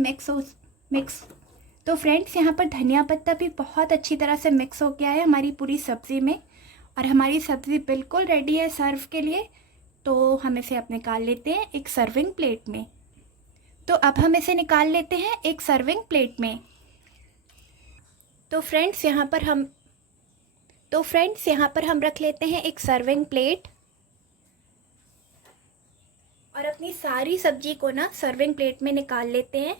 यहाँ पर धनिया पत्ता भी बहुत अच्छी तरह से मिक्स हो गया है हमारी पूरी सब्ज़ी में और हमारी सब्ज़ी बिल्कुल रेडी है सर्व के लिए। तो हम इसे अब निकाल लेते हैं एक सर्विंग प्लेट में। तो अब हम इसे निकाल लेते हैं एक सर्विंग प्लेट में। तो फ्रेंड्स, यहाँ पर हम रख लेते हैं एक सर्विंग प्लेट और अपनी सारी सब्जी को ना सर्विंग प्लेट में निकाल लेते हैं।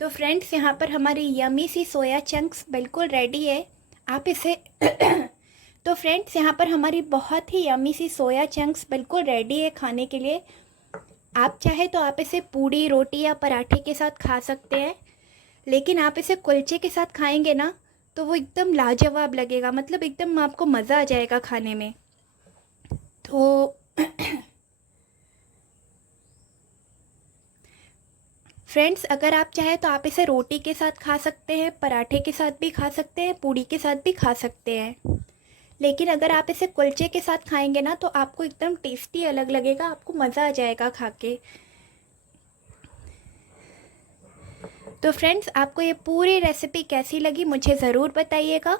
तो फ्रेंड्स यहाँ पर हमारी यमी सी सोया चंक्स बिल्कुल रेडी है। आप इसे तो फ्रेंड्स यहाँ पर हमारी बहुत ही यमी सी सोया चंक्स बिल्कुल रेडी है खाने के लिए। आप चाहे तो आप इसे पूड़ी, रोटी या पराठे के साथ खा सकते हैं, लेकिन आप इसे कुलचे के साथ खाएंगे ना तो वो एकदम लाजवाब लगेगा, मतलब एकदम आपको मज़ा आ जाएगा खाने में। तो फ्रेंड्स अगर आप चाहें तो आप इसे रोटी के साथ खा सकते हैं, पराठे के साथ भी खा सकते हैं, पूड़ी के साथ भी खा सकते हैं, लेकिन अगर आप इसे कुलचे के साथ खाएंगे ना तो आपको एकदम टेस्टी अलग लगेगा, आपको मज़ा आ जाएगा खा के। तो फ्रेंड्स आपको ये पूरी रेसिपी कैसी लगी मुझे ज़रूर बताइएगा।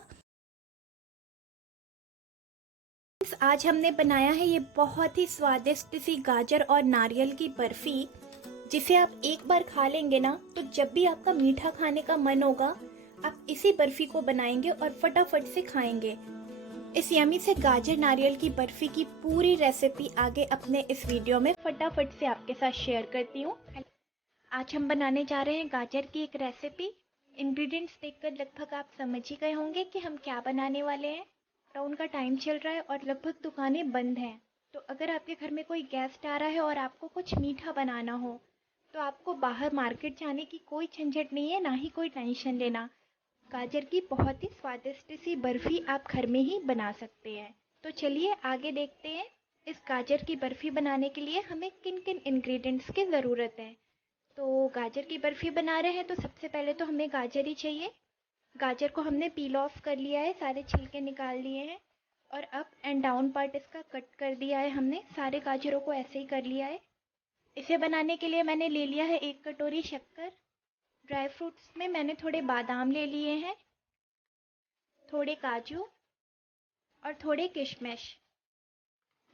आज हमने बनाया है ये बहुत ही स्वादिष्ट सी गाजर और नारियल की बर्फ़ी, जिसे आप एक बार खा लेंगे ना तो जब भी आपका मीठा खाने का मन होगा आप इसी बर्फ़ी को बनाएंगे और फटाफट से खाएंगे। इस यमी से गाजर नारियल की बर्फ़ी की पूरी रेसिपी आगे अपने इस वीडियो में फटाफट से आपके साथ शेयर करती हूँ। आज हम बनाने जा रहे हैं गाजर की एक रेसिपी। इंग्रेडिएंट्स देखकर लगभग आप समझ ही गए होंगे कि हम क्या बनाने वाले हैं। लॉकडाउन का टाइम चल रहा है और लगभग दुकानें बंद हैं, तो अगर आपके घर में कोई गेस्ट आ रहा है और आपको कुछ मीठा बनाना हो तो आपको बाहर मार्केट जाने की कोई झंझट नहीं है, ना ही कोई टेंशन लेना। गाजर की बहुत ही स्वादिष्ट सी बर्फ़ी आप घर में ही बना सकते हैं। तो चलिए आगे देखते हैं इस गाजर की बर्फ़ी बनाने के लिए हमें किन किन इंग्रेडिएंट्स की ज़रूरत है। तो गाजर की बर्फ़ी बना रहे हैं तो सबसे पहले तो हमें गाजर ही चाहिए। गाजर को हमने पील ऑफ कर लिया है, सारे छिलके निकाल लिए हैं और अप एंड डाउन पार्ट इसका कट कर दिया है। हमने सारे गाजरों को ऐसे ही कर लिया है। इसे बनाने के लिए मैंने ले लिया है 1 कटोरी शक्कर। ड्राई फ्रूट्स में मैंने थोड़े बादाम ले लिए हैं, थोड़े काजू और थोड़े किशमिश।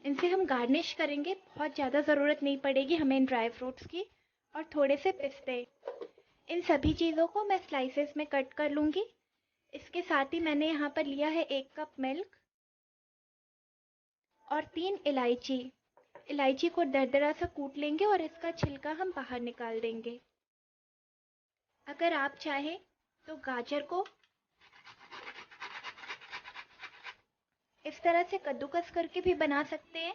इनसे हम गार्निश करेंगे, बहुत ज़्यादा ज़रूरत नहीं पड़ेगी हमें इन ड्राई फ्रूट्स की। और थोड़े से पिस्ते। इन सभी चीज़ों को मैं स्लाइसेस में कट कर लूँगी। इसके साथ ही मैंने यहाँ पर लिया है 1 कप मिल्क और 3 इलायची। इलायची को दरदरा सा कूट लेंगे और इसका छिलका हम बाहर निकाल देंगे। अगर आप चाहें तो गाजर को इस तरह से कद्दूकस करके भी बना सकते हैं।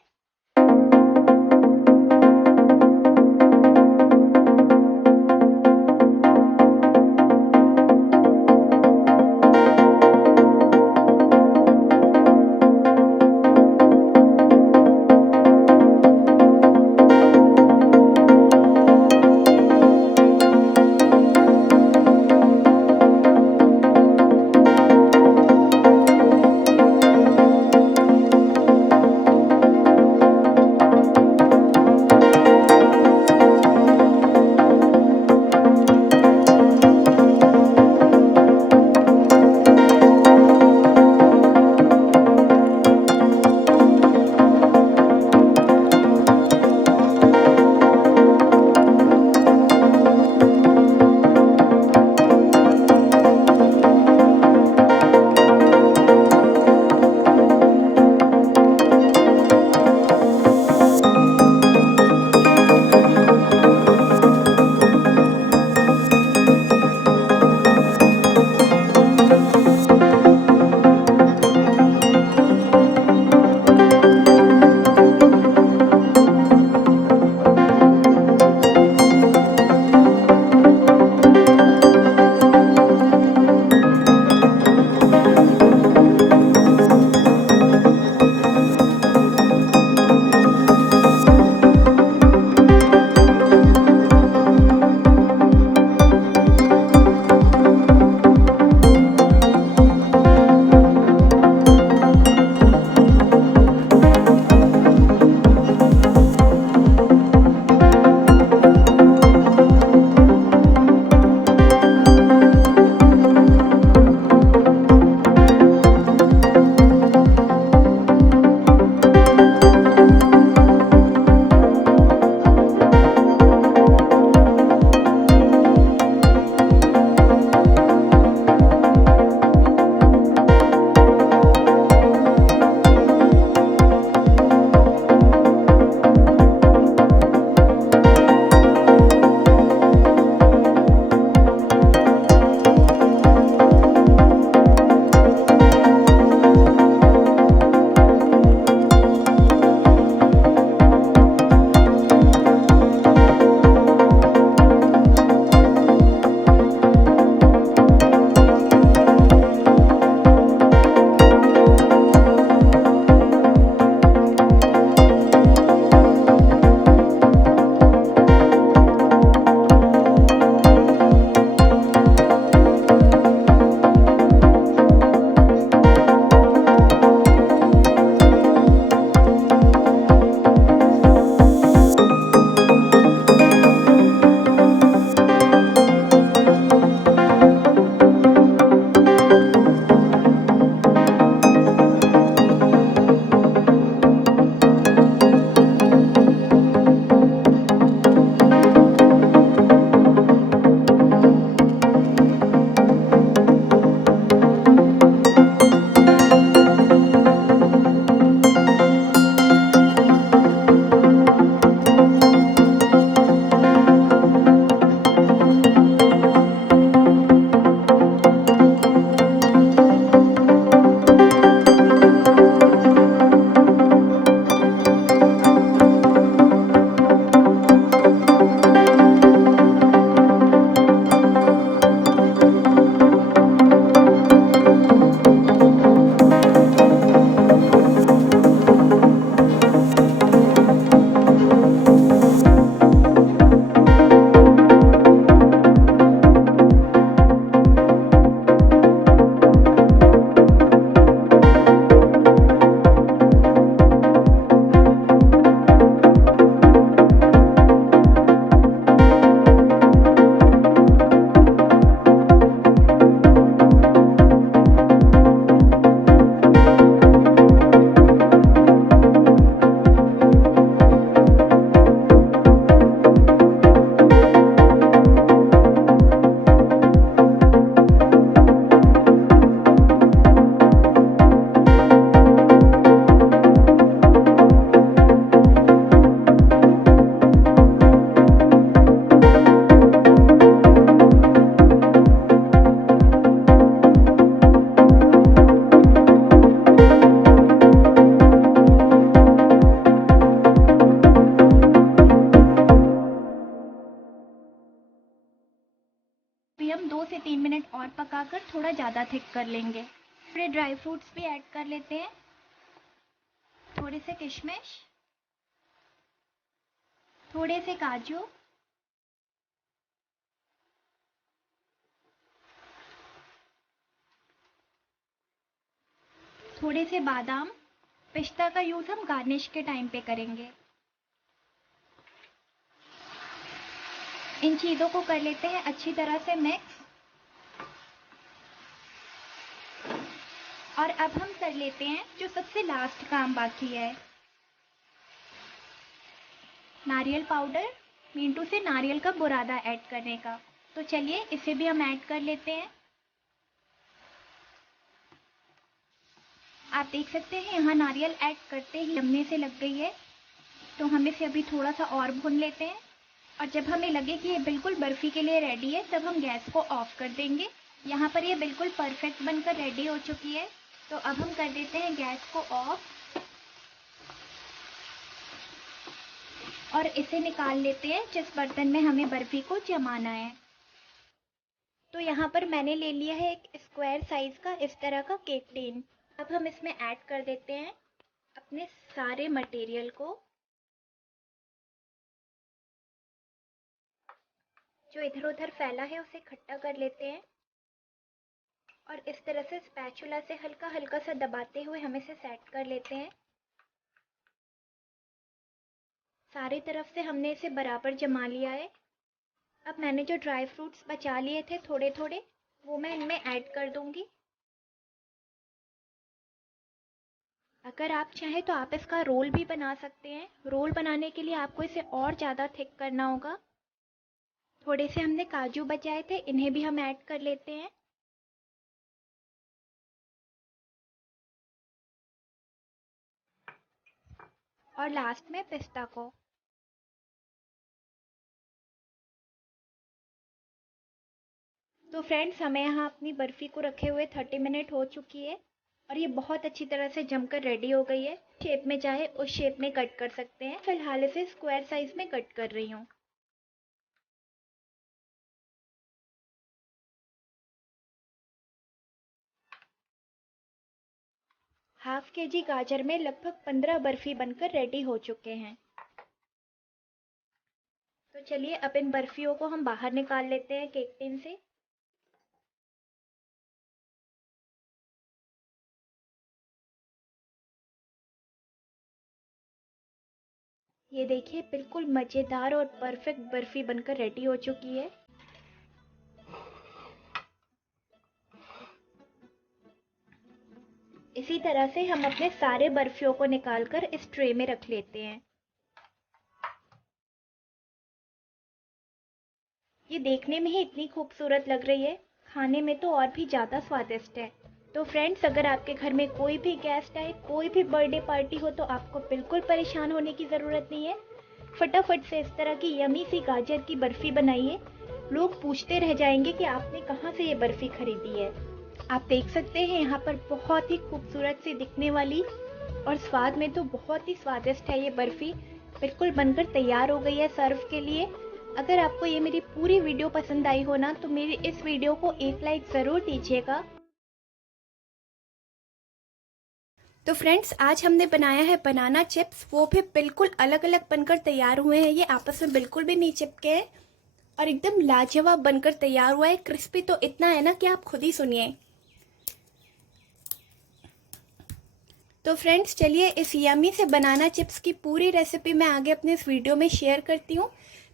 3 मिनट और पकाकर थोड़ा ज़्यादा थिक कर लेंगे। थोड़े ड्राई फ्रूट्स भी ऐड कर लेते हैं, थोड़े से किशमिश, थोड़े से काजू, थोड़े से बादाम। पिस्ता का यूज़ हम गार्निश के टाइम पे करेंगे। इन चीज़ों को कर लेते हैं अच्छी तरह से मिक्स। और अब हम कर लेते हैं जो सबसे लास्ट काम बाकी है, नारियल पाउडर, मीन टू से नारियल का बुरादा ऐड करने का। तो चलिए इसे भी हम ऐड कर लेते हैं। आप देख सकते हैं यहाँ नारियल ऐड करते ही जमने से लग गई है, तो हम इसे अभी थोड़ा सा और भून लेते हैं। और जब हमें लगे कि ये बिल्कुल बर्फ़ी के लिए रेडी है, तब हम गैस को ऑफ कर देंगे। यहाँ पर ये बिल्कुल परफेक्ट बनकर रेडी हो चुकी है। तो अब हम कर देते हैं गैस को ऑफ और इसे निकाल लेते हैं जिस बर्तन में हमें बर्फ़ी को जमाना है। तो यहाँ पर मैंने ले लिया है एक स्क्वायर साइज़ का इस तरह का केक टिन। अब हम इसमें ऐड कर देते हैं अपने सारे मटेरियल को, जो इधर उधर फैला है उसे इकट्ठा कर लेते हैं और इस तरह से स्पैचुला से हल्का हल्का सा दबाते हुए हम इसे सेट कर लेते हैं। सारी तरफ से हमने इसे बराबर जमा लिया है। अब मैंने जो ड्राई फ्रूट्स बचा लिए थे थोड़े थोड़े, वो मैं इनमें ऐड कर दूंगी। अगर आप चाहें तो आप इसका रोल भी बना सकते हैं। रोल बनाने के लिए आपको इसे और ज़्यादा थिक करना होगा। थोड़े से हमने काजू बचाए थे, इन्हें भी हम ऐड कर लेते हैं। और लास्ट में पिस्ता को। तो फ्रेंड्स, हमें यहाँ अपनी बर्फ़ी को रखे हुए 30 मिनट हो चुकी है और ये बहुत अच्छी तरह से जमकर रेडी हो गई है। शेप में चाहे उस शेप में कट कर सकते हैं। फिलहाल इसे स्क्वायर साइज में कट कर रही हूँ। हाफ केजी गाजर में लगभग 15 बर्फ़ी बनकर रेडी हो चुके हैं। तो चलिए अब इन बर्फ़ियों को हम बाहर निकाल लेते हैं केक टिन से। ये देखिए, बिल्कुल मज़ेदार और परफेक्ट बर्फ़ी बनकर रेडी हो चुकी है। इसी तरह से हम अपने सारे बर्फ़ियों को निकालकर इस ट्रे में रख लेते हैं। ये देखने में ही इतनी खूबसूरत लग रही है, खाने में तो और भी ज़्यादा स्वादिष्ट है। तो फ्रेंड्स, अगर आपके घर में कोई भी गेस्ट आए, कोई भी बर्थडे पार्टी हो, तो आपको बिल्कुल परेशान होने की ज़रूरत नहीं है। फटाफट से इस तरह की यमी सी गाजर की बर्फ़ी बनाइए। लोग पूछते रह जाएंगे कि आपने कहाँ से ये बर्फ़ी खरीदी है। आप देख सकते हैं यहाँ पर बहुत ही खूबसूरत सी दिखने वाली और स्वाद में तो बहुत ही स्वादिष्ट है ये बर्फ़ी। बिल्कुल बनकर तैयार हो गई है सर्व के लिए। अगर आपको ये मेरी पूरी वीडियो पसंद आई हो ना, तो मेरी इस वीडियो को एक लाइक ज़रूर दीजिएगा। तो फ्रेंड्स, आज हमने बनाया है बनाना चिप्स। वो भी बिल्कुल अलग अलग बनकर तैयार हुए हैं। ये आपस में बिल्कुल भी नहीं चिपके हैं और एकदम लाजवाब बनकर तैयार हुआ है। क्रिस्पी तो इतना है ना कि आप खुद ही सुनिए। तो फ्रेंड्स, चलिए इस यमी से बनाना चिप्स की पूरी रेसिपी मैं आगे अपने इस वीडियो में शेयर करती हूँ,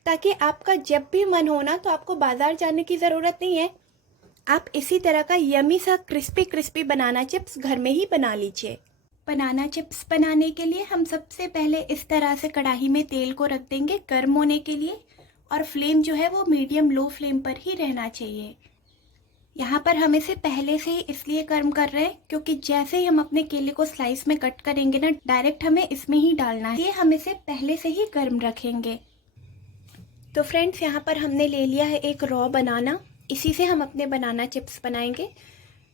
ताकि आपका जब भी मन हो ना, तो आपको बाज़ार जाने की ज़रूरत नहीं है। आप इसी तरह का यमी सा क्रिस्पी क्रिस्पी बनाना चिप्स घर में ही बना लीजिए। बनाना चिप्स बनाने के लिए हम सबसे पहले इस तरह से कढ़ाई में तेल को रख देंगे गर्म होने के लिए, और फ्लेम जो है वो मीडियम लो फ्लेम पर ही रहना चाहिए। यहाँ पर हम इसे पहले से ही इसलिए गर्म कर रहे हैं क्योंकि जैसे ही हम अपने केले को स्लाइस में कट करेंगे ना, डायरेक्ट हमें इसमें ही डालना है। ये हम इसे पहले से ही गर्म रखेंगे। तो फ्रेंड्स, यहाँ पर हमने ले लिया है एक रॉ बनाना। इसी से हम अपने बनाना चिप्स बनाएंगे।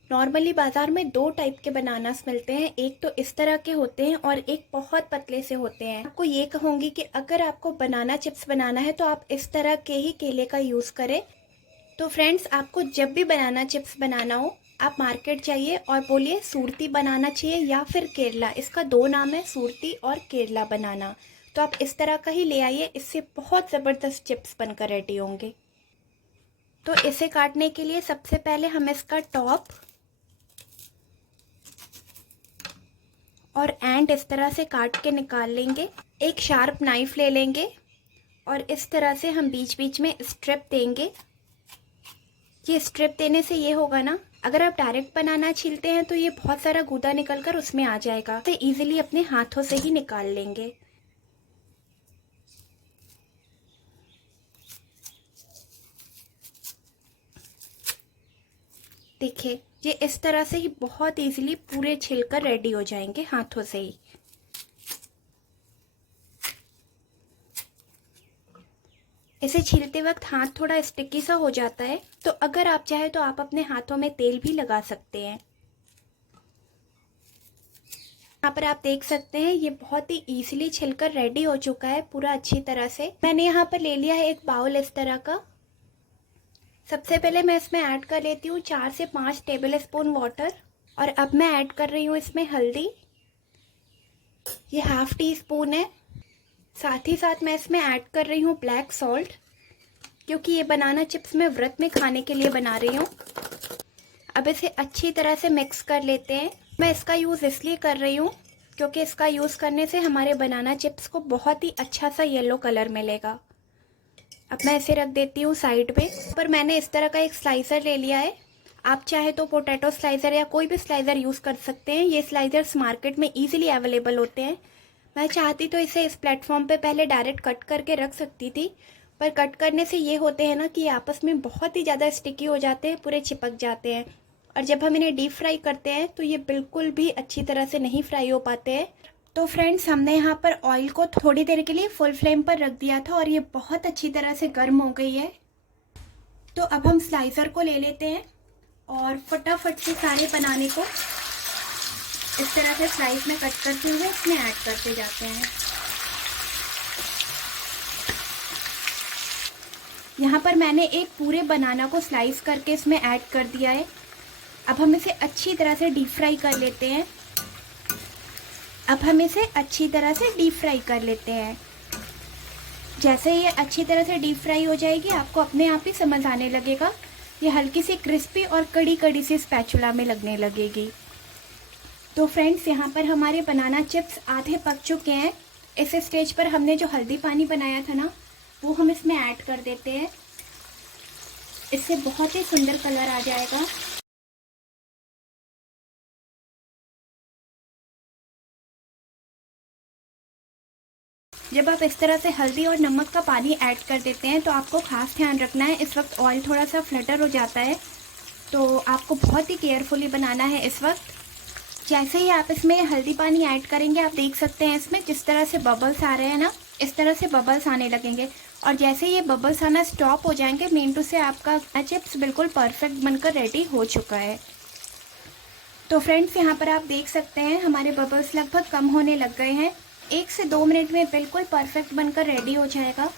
नॉर्मली बाज़ार में 2 टाइप के बनानास मिलते हैं। एक तो इस तरह के होते हैं और एक बहुत पतले से होते हैं। आपको ये कहूँगी कि अगर आपको बनाना चिप्स बनाना है तो आप इस तरह के ही केले का यूज़ करें। तो फ्रेंड्स, आपको जब भी बनाना चिप्स बनाना हो, आप मार्केट जाइए और बोलिए सूरती बनाना चाहिए या फिर केरला। इसका दो नाम है, सूरती और केरला बनाना। तो आप इस तरह का ही ले आइए, इससे बहुत ज़बरदस्त चिप्स बनकर रेडी होंगे। तो इसे काटने के लिए सबसे पहले हम इसका टॉप और एंड इस तरह से काट के निकाल लेंगे। एक शार्प नाइफ ले लेंगे और इस तरह से हम बीच बीच में स्ट्रिप देंगे। ये स्ट्रिप देने से ये होगा ना, अगर आप डायरेक्ट बनाना छीलते हैं तो ये बहुत सारा गूदा निकल कर उसमें आ जाएगा, तो इजीली अपने हाथों से ही निकाल लेंगे। देखिए, ये इस तरह से ही बहुत इजीली पूरे छिलकर रेडी हो जाएंगे हाथों से ही। इसे छीलते वक्त हाथ थोड़ा स्टिकी सा हो जाता है, तो अगर आप चाहे तो आप अपने हाथों में तेल भी लगा सकते हैं। यहाँ पर आप देख सकते हैं ये बहुत ही इजीली छिलकर रेडी हो चुका है पूरा अच्छी तरह से। मैंने यहाँ पर ले लिया है एक बाउल इस तरह का। सबसे पहले मैं इसमें ऐड कर लेती हूँ 4 से 5 टेबल स्पून वाटर, और अब मैं ऐड कर रही हूँ इसमें हल्दी, ये ½ टी स्पून है। साथ ही साथ मैं इसमें ऐड कर रही हूँ ब्लैक सॉल्ट, क्योंकि ये बनाना चिप्स मैं व्रत में खाने के लिए बना रही हूँ। अब इसे अच्छी तरह से मिक्स कर लेते हैं। मैं इसका यूज़ इसलिए कर रही हूँ क्योंकि इसका यूज़ करने से हमारे बनाना चिप्स को बहुत ही अच्छा सा येलो कलर मिलेगा। अब मैं इसे रख देती हूँ साइड पे। पर मैंने इस तरह का एक स्लाइसर ले लिया है। आप चाहे तो पोटैटो स्लाइसर या कोई भी स्लाइसर यूज़ कर सकते हैं। ये स्लाइसर्स मार्केट में ईजिली अवेलेबल होते हैं। मैं चाहती तो इसे इस प्लेटफॉर्म पे पहले डायरेक्ट कट करके रख सकती थी, पर कट करने से ये होते हैं ना कि ये आपस में बहुत ही ज़्यादा स्टिकी हो जाते हैं, पूरे चिपक जाते हैं। और जब हम इन्हें डीप फ्राई करते हैं तो ये बिल्कुल भी अच्छी तरह से नहीं फ्राई हो पाते हैं। तो फ्रेंड्स, हमने यहाँ पर ऑयल को थोड़ी देर के लिए फुल फ्लेम पर रख दिया था और ये बहुत अच्छी तरह से गर्म हो गई है। तो अब हम स्लाइसर को ले लेते हैं और फटाफट से सारे बनाने को इस तरह से स्लाइस में कट करते हुए इसमें ऐड करते जाते हैं। यहाँ पर मैंने एक पूरे बनाना को स्लाइस करके इसमें ऐड कर दिया है। अब हम इसे अच्छी तरह से डीप फ्राई कर लेते हैं। जैसे ये अच्छी तरह से डीप फ्राई हो जाएगी, आपको अपने आप ही समझ आने लगेगा। ये हल्की सी क्रिस्पी और कड़ी कड़ी सी स्पैचुला में लगने लगेगी। तो फ्रेंड्स, यहाँ पर हमारे बनाना चिप्स आधे पक चुके हैं। इस स्टेज पर हमने जो हल्दी पानी बनाया था ना, वो हम इसमें ऐड कर देते हैं। इससे बहुत ही सुंदर कलर आ जाएगा। जब आप इस तरह से हल्दी और नमक का पानी ऐड कर देते हैं तो आपको खास ध्यान रखना है। इस वक्त ऑयल थोड़ा सा फ्लटर हो जाता है, तो आपको बहुत ही केयरफुली बनाना है इस वक्त। जैसे ही आप इसमें हल्दी पानी ऐड करेंगे, आप देख सकते हैं इसमें जिस तरह से बबल्स आ रहे हैं ना, इस तरह से बबल्स आने लगेंगे। और जैसे ये बबल्स आना स्टॉप हो जाएंगे, मीन टू से आपका चिप्स बिल्कुल परफेक्ट बनकर रेडी हो चुका है। तो फ्रेंड्स, यहाँ पर आप देख सकते हैं हमारे बबल्स लगभग कम होने लग गए हैं। 1 से 2 मिनट में बिल्कुल परफेक्ट बनकर रेडी हो जाएगा।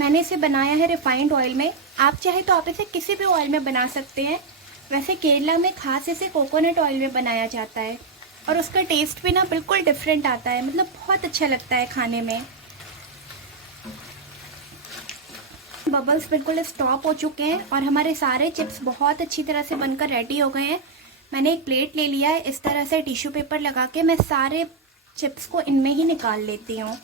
मैंने इसे बनाया है रिफाइंड ऑयल में। आप चाहे तो आप इसे किसी भी ऑयल में बना सकते हैं। वैसे केरला में खास इसे कोकोनट ऑयल में बनाया जाता है और उसका टेस्ट भी ना बिल्कुल डिफरेंट आता है, मतलब बहुत अच्छा लगता है खाने में। बबल्स बिल्कुल स्टॉप हो चुके हैं और हमारे सारे चिप्स बहुत अच्छी तरह से बनकर रेडी हो गए हैं। मैंने एक प्लेट ले लिया है। इस तरह से टिश्यू पेपर लगा के मैं सारे चिप्स को इनमें ही निकाल लेती हूँ।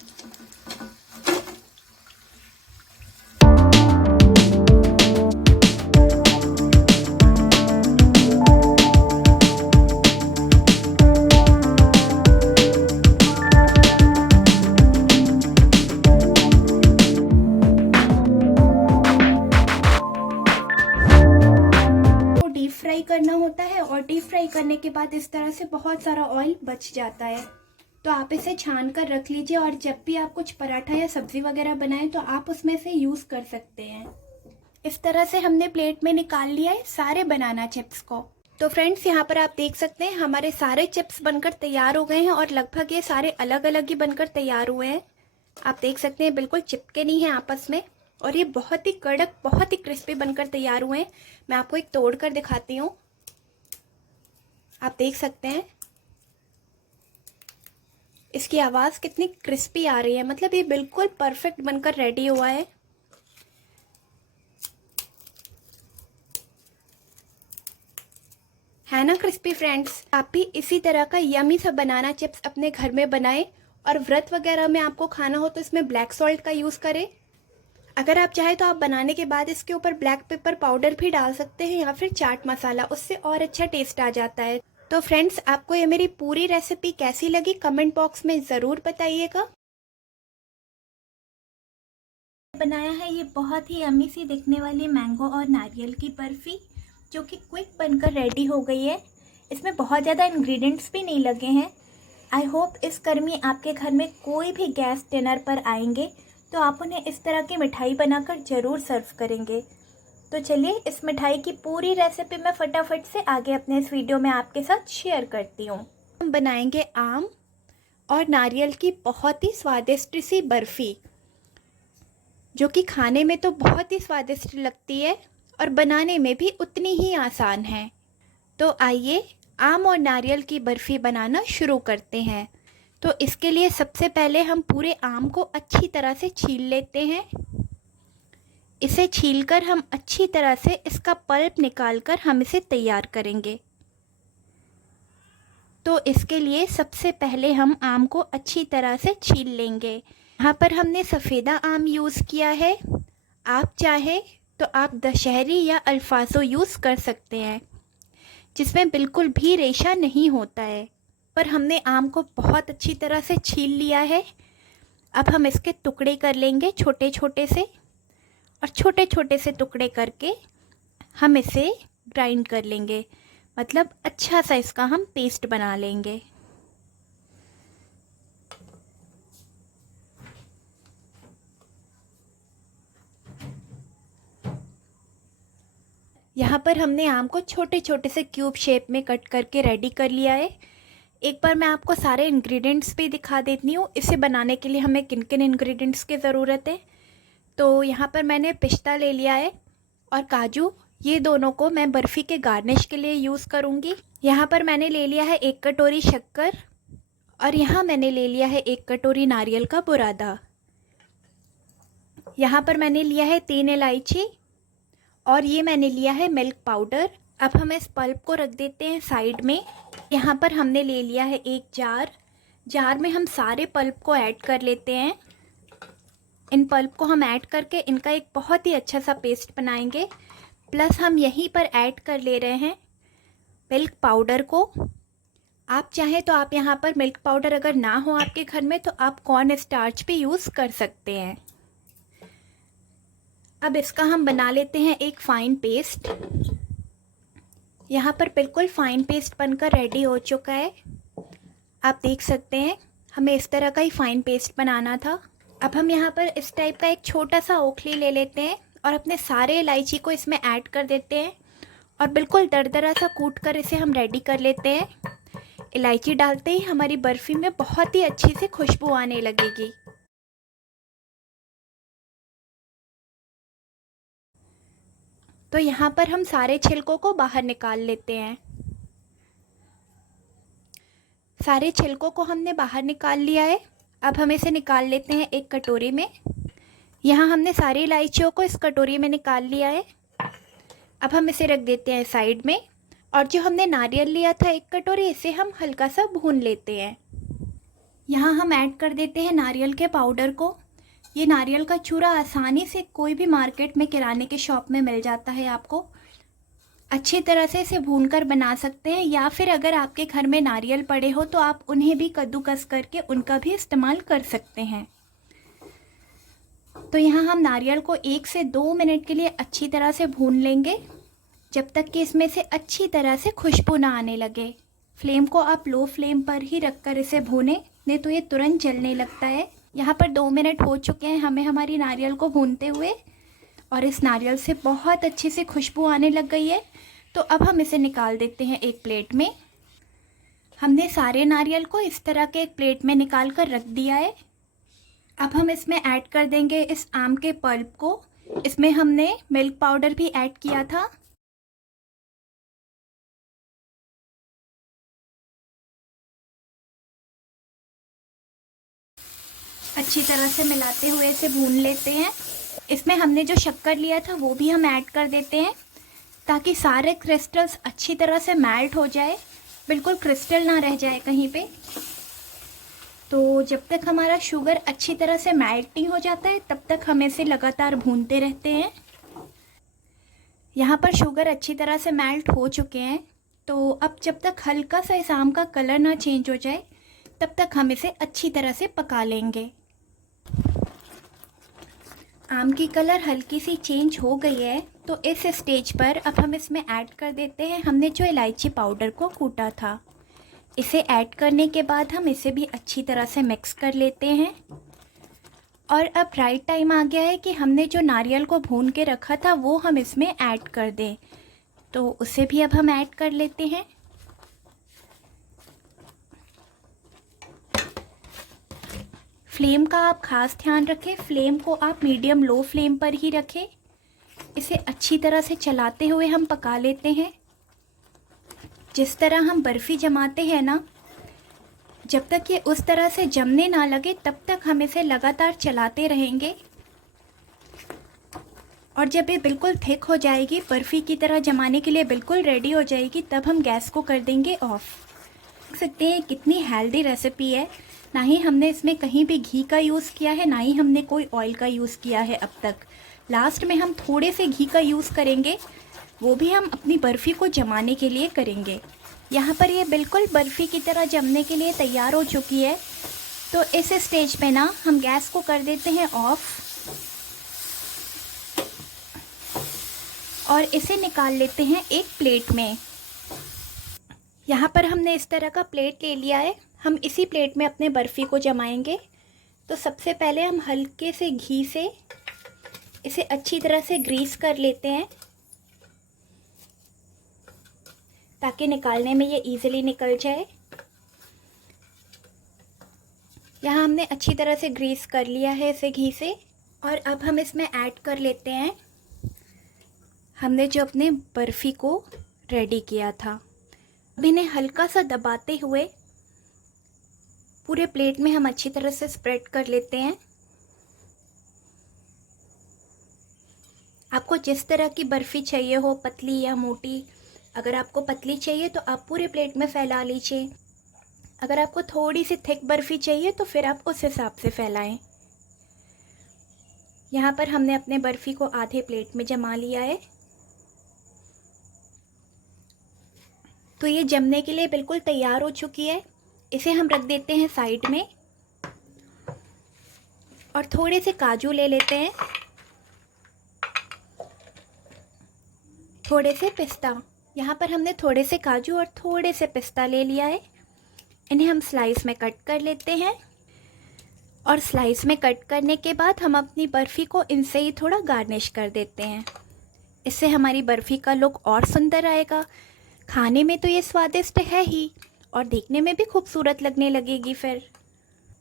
फ्राई करना होता है और डीप फ्राई करने के बाद इस तरह से बहुत सारा ऑयल बच जाता है। तो आप इसे छान कर रख लीजिए और जब भी आप कुछ पराठा या सब्जी वगैरह बनाएं तो आप उसमें से यूज़ कर सकते हैं। इस तरह से हमने प्लेट में निकाल लिया है सारे बनाना चिप्स को। तो फ्रेंड्स, यहाँ पर आप देख सकते हैं हमारे सारे चिप्स बनकर तैयार हो गए हैं और लगभग ये सारे अलग अलग ही बनकर तैयार हुए हैं। आप देख सकते हैं बिल्कुल चिपके नहीं हैं आपस में और ये बहुत ही कड़क, बहुत ही क्रिस्पी बनकर तैयार हुए हैं। मैं आपको एक तोड़ कर दिखाती हूँ। आप देख सकते हैं इसकी आवाज़ कितनी क्रिस्पी आ रही है, मतलब ये बिल्कुल परफेक्ट बनकर रेडी हुआ है ना क्रिस्पी फ्रेंड्स। आप भी इसी तरह का यमी सा बनाना चिप्स अपने घर में बनाएं, और व्रत वगैरह में आपको खाना हो तो इसमें ब्लैक सॉल्ट का यूज़ करें। अगर आप चाहें तो आप बनाने के बाद इसके ऊपर ब्लैक पेपर पाउडर भी डाल सकते हैं या फिर चाट मसाला, उससे और अच्छा टेस्ट आ जाता है। तो फ्रेंड्स, आपको ये मेरी पूरी रेसिपी कैसी लगी कमेंट बॉक्स में ज़रूर बताइएगा। बनाया है ये बहुत ही यम्मी सी दिखने वाली मैंगो और नारियल की बर्फ़ी, जो कि क्विक बनकर रेडी हो गई है। इसमें बहुत ज़्यादा इंग्रेडिएंट्स भी नहीं लगे हैं। आई होप इस गर्मी आपके घर में कोई भी गेस्ट डिनर पर आएंगे तो आप उन्हें इस तरह की मिठाई बनाकर ज़रूर सर्व करेंगे। तो चलिए इस मिठाई की पूरी रेसिपी मैं फटाफट से आगे अपने इस वीडियो में आपके साथ शेयर करती हूँ। हम बनाएंगे आम और नारियल की बहुत ही स्वादिष्ट सी बर्फ़ी, जो कि खाने में तो बहुत ही स्वादिष्ट लगती है और बनाने में भी उतनी ही आसान है। तो आइए आम और नारियल की बर्फ़ी बनाना शुरू करते हैं। तो इसके लिए सबसे पहले हम पूरे आम को अच्छी तरह से छील लेते हैं। इसे छीलकर हम अच्छी तरह से इसका पल्प निकालकर हम इसे तैयार करेंगे। तो इसके लिए सबसे पहले हम आम को अच्छी तरह से छील लेंगे। यहाँ पर हमने सफ़ेदा आम यूज़ किया है। आप चाहे तो आप दशहरी या अल्फासो यूज़ कर सकते हैं, जिसमें बिल्कुल भी रेशा नहीं होता है। पर हमने आम को बहुत अच्छी तरह से छील लिया है। अब हम इसके टुकड़े कर लेंगे छोटे छोटे से, और छोटे छोटे से टुकड़े करके हम इसे ग्राइंड कर लेंगे, मतलब अच्छा सा इसका हम पेस्ट बना लेंगे। यहाँ पर हमने आम को छोटे छोटे से क्यूब शेप में कट करके रेडी कर लिया है। एक बार मैं आपको सारे इंग्रेडिएंट्स भी दिखा देती हूँ, इसे बनाने के लिए हमें किन किन इंग्रेडिएंट्स की ज़रूरत है। तो यहाँ पर मैंने पिस्ता ले लिया है और काजू, ये दोनों को मैं बर्फ़ी के गार्निश के लिए यूज़ करूँगी। यहाँ पर मैंने ले लिया है 1 कटोरी शक्कर, और यहाँ मैंने ले लिया है 1 कटोरी नारियल का बुरादा। यहाँ पर मैंने लिया है 3 इलायची, और ये मैंने लिया है मिल्क पाउडर। अब हम इस पल्प को रख देते हैं साइड में। यहाँ पर हमने ले लिया है एक जार में हम सारे पल्प को ऐड कर लेते हैं। इन पल्प को हम ऐड करके इनका एक बहुत ही अच्छा सा पेस्ट बनाएंगे। प्लस हम यहीं पर ऐड कर ले रहे हैं मिल्क पाउडर को। आप चाहें तो आप यहाँ पर मिल्क पाउडर अगर ना हो आपके घर में तो आप कॉर्न स्टार्च भी यूज़ कर सकते हैं। अब इसका हम बना लेते हैं एक फ़ाइन पेस्ट। यहाँ पर बिल्कुल फ़ाइन पेस्ट बनकर रेडी हो चुका है। आप देख सकते हैं हमें इस तरह का ही फ़ाइन पेस्ट बनाना था। अब हम यहाँ पर इस टाइप का एक छोटा सा ओखली ले लेते हैं और अपने सारे इलायची को इसमें ऐड कर देते हैं, और बिल्कुल दरदरा सा कूट कर इसे हम रेडी कर लेते हैं। इलायची डालते ही हमारी बर्फ़ी में बहुत ही अच्छी सी खुशबू आने लगेगी। तो यहाँ पर हम सारे छिलकों को बाहर निकाल लेते हैं। सारे छिलकों को हमने बाहर निकाल लिया है। अब हम इसे निकाल लेते हैं एक कटोरी में। यहाँ हमने सारी इलायचियों को इस कटोरी में निकाल लिया है। अब हम इसे रख देते हैं साइड में, और जो हमने नारियल लिया था 1 कटोरी, इसे हम हल्का सा भून लेते हैं। यहाँ हम ऐड कर देते हैं नारियल के पाउडर को। ये नारियल का चूरा आसानी से कोई भी मार्केट में किराने के शॉप में मिल जाता है। आपको अच्छी तरह से इसे भूनकर बना सकते हैं, या फिर अगर आपके घर में नारियल पड़े हो तो आप उन्हें भी कद्दूकस करके उनका भी इस्तेमाल कर सकते हैं। तो यहाँ हम नारियल को 1 से 2 मिनट के लिए अच्छी तरह से भून लेंगे, जब तक कि इसमें से अच्छी तरह से खुशबू ना आने लगे। फ्लेम को आप लो फ्लेम पर ही रखकर इसे भूनें, नहीं तो ये तुरंत जलने लगता है। यहाँ पर 2 मिनट हो चुके हैं हमें हमारी नारियल को भूनते हुए, और इस नारियल से बहुत अच्छी सी खुशबू आने लग गई है। तो अब हम इसे निकाल देते हैं एक प्लेट में। हमने सारे नारियल को इस तरह के एक प्लेट में निकाल कर रख दिया है। अब हम इसमें ऐड कर देंगे इस आम के पल्प को। इसमें हमने मिल्क पाउडर भी ऐड किया था। अच्छी तरह से मिलाते हुए इसे भून लेते हैं। इसमें हमने जो शक्कर लिया था वो भी हम ऐड कर देते हैं, ताकि सारे क्रिस्टल्स अच्छी तरह से मेल्ट हो जाए, बिल्कुल क्रिस्टल ना रह जाए कहीं पे। तो जब तक हमारा शुगर अच्छी तरह से मेल्ट नहीं हो जाता है तब तक हम इसे लगातार भूनते रहते हैं। यहाँ पर शुगर अच्छी तरह से मेल्ट हो चुके हैं, तो अब जब तक हल्का सा इस आम का कलर ना चेंज हो जाए तब तक हम इसे अच्छी तरह से पका लेंगे। आम की कलर हल्की सी चेंज हो गई है, तो इस स्टेज पर अब हम इसमें ऐड कर देते हैं हमने जो इलायची पाउडर को कूटा था। इसे ऐड करने के बाद हम इसे भी अच्छी तरह से मिक्स कर लेते हैं। और अब राइट टाइम आ गया है कि हमने जो नारियल को भून के रखा था वो हम इसमें ऐड कर दें, तो उसे भी अब हम ऐड कर लेते हैं। फ्लेम का आप ख़ास ध्यान रखें, फ्लेम को आप मीडियम लो फ्लेम पर ही रखें। इसे अच्छी तरह से चलाते हुए हम पका लेते हैं। जिस तरह हम बर्फ़ी जमाते हैं ना, जब तक ये उस तरह से जमने ना लगे तब तक हम इसे लगातार चलाते रहेंगे। और जब ये बिल्कुल थिक हो जाएगी, बर्फ़ी की तरह जमाने के लिए बिल्कुल रेडी हो जाएगी, तब हम गैस को कर देंगे ऑफ़। देख सकते हैं कितनी हेल्दी रेसिपी है। ना ही हमने इसमें कहीं भी घी का यूज़ किया है, ना ही हमने कोई ऑयल का यूज़ किया है अब तक। लास्ट में हम थोड़े से घी का यूज़ करेंगे, वो भी हम अपनी बर्फ़ी को जमाने के लिए करेंगे। यहाँ पर ये बिल्कुल बर्फ़ी की तरह जमने के लिए तैयार हो चुकी है। तो इस स्टेज पे ना हम गैस को कर देते हैं ऑफ़ और इसे निकाल लेते हैं एक प्लेट में। यहाँ पर हमने इस तरह का प्लेट ले लिया है, हम इसी प्लेट में अपने बर्फ़ी को जमाएंगे। तो सबसे पहले हम हल्के से घी से इसे अच्छी तरह से ग्रीस कर लेते हैं, ताकि निकालने में ये इजीली निकल जाए। यहाँ हमने अच्छी तरह से ग्रीस कर लिया है इसे घी से। और अब हम इसमें ऐड कर लेते हैं हमने जो अपने बर्फ़ी को रेडी किया था। अब इन्हें हल्का सा दबाते हुए पूरे प्लेट में हम अच्छी तरह से स्प्रेड कर लेते हैं। आपको जिस तरह की बर्फ़ी चाहिए हो, पतली या मोटी, अगर आपको पतली चाहिए तो आप पूरे प्लेट में फैला लीजिए। अगर आपको थोड़ी सी थिक बर्फ़ी चाहिए तो फिर आप उस हिसाब से फैलाएं। यहाँ पर हमने अपने बर्फ़ी को आधे प्लेट में जमा लिया है। तो ये जमने के लिए बिल्कुल तैयार हो चुकी है। इसे हम रख देते हैं साइड में और थोड़े से काजू ले लेते हैं, थोड़े से पिस्ता। यहाँ पर हमने थोड़े से काजू और थोड़े से पिस्ता ले लिया है। इन्हें हम स्लाइस में कट कर लेते हैं और स्लाइस में कट करने के बाद हम अपनी बर्फ़ी को इनसे ही थोड़ा गार्निश कर देते हैं। इससे हमारी बर्फ़ी का लुक और सुंदर आएगा। खाने में तो ये स्वादिष्ट है ही और देखने में भी खूबसूरत लगने लगेगी। फिर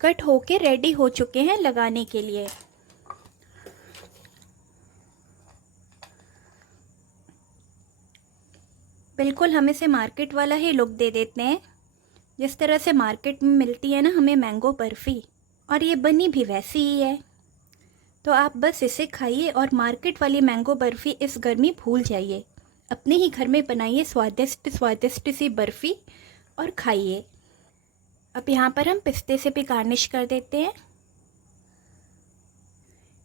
कट होके रेडी हो चुके हैं लगाने के लिए। बिल्कुल हम इसे मार्केट वाला ही लुक दे देते हैं, जिस तरह से मार्केट में मिलती है ना हमें मैंगो बर्फ़ी, और ये बनी भी वैसी ही है। तो आप बस इसे खाइए और मार्केट वाली मैंगो बर्फ़ी इस गर्मी भूल जाइए। अपने ही घर में बनाइए स्वादिष्ट स्वादिष्ट सी बर्फ़ी और खाइए। अब यहाँ पर हम पिस्ते से भी गार्निश कर देते हैं।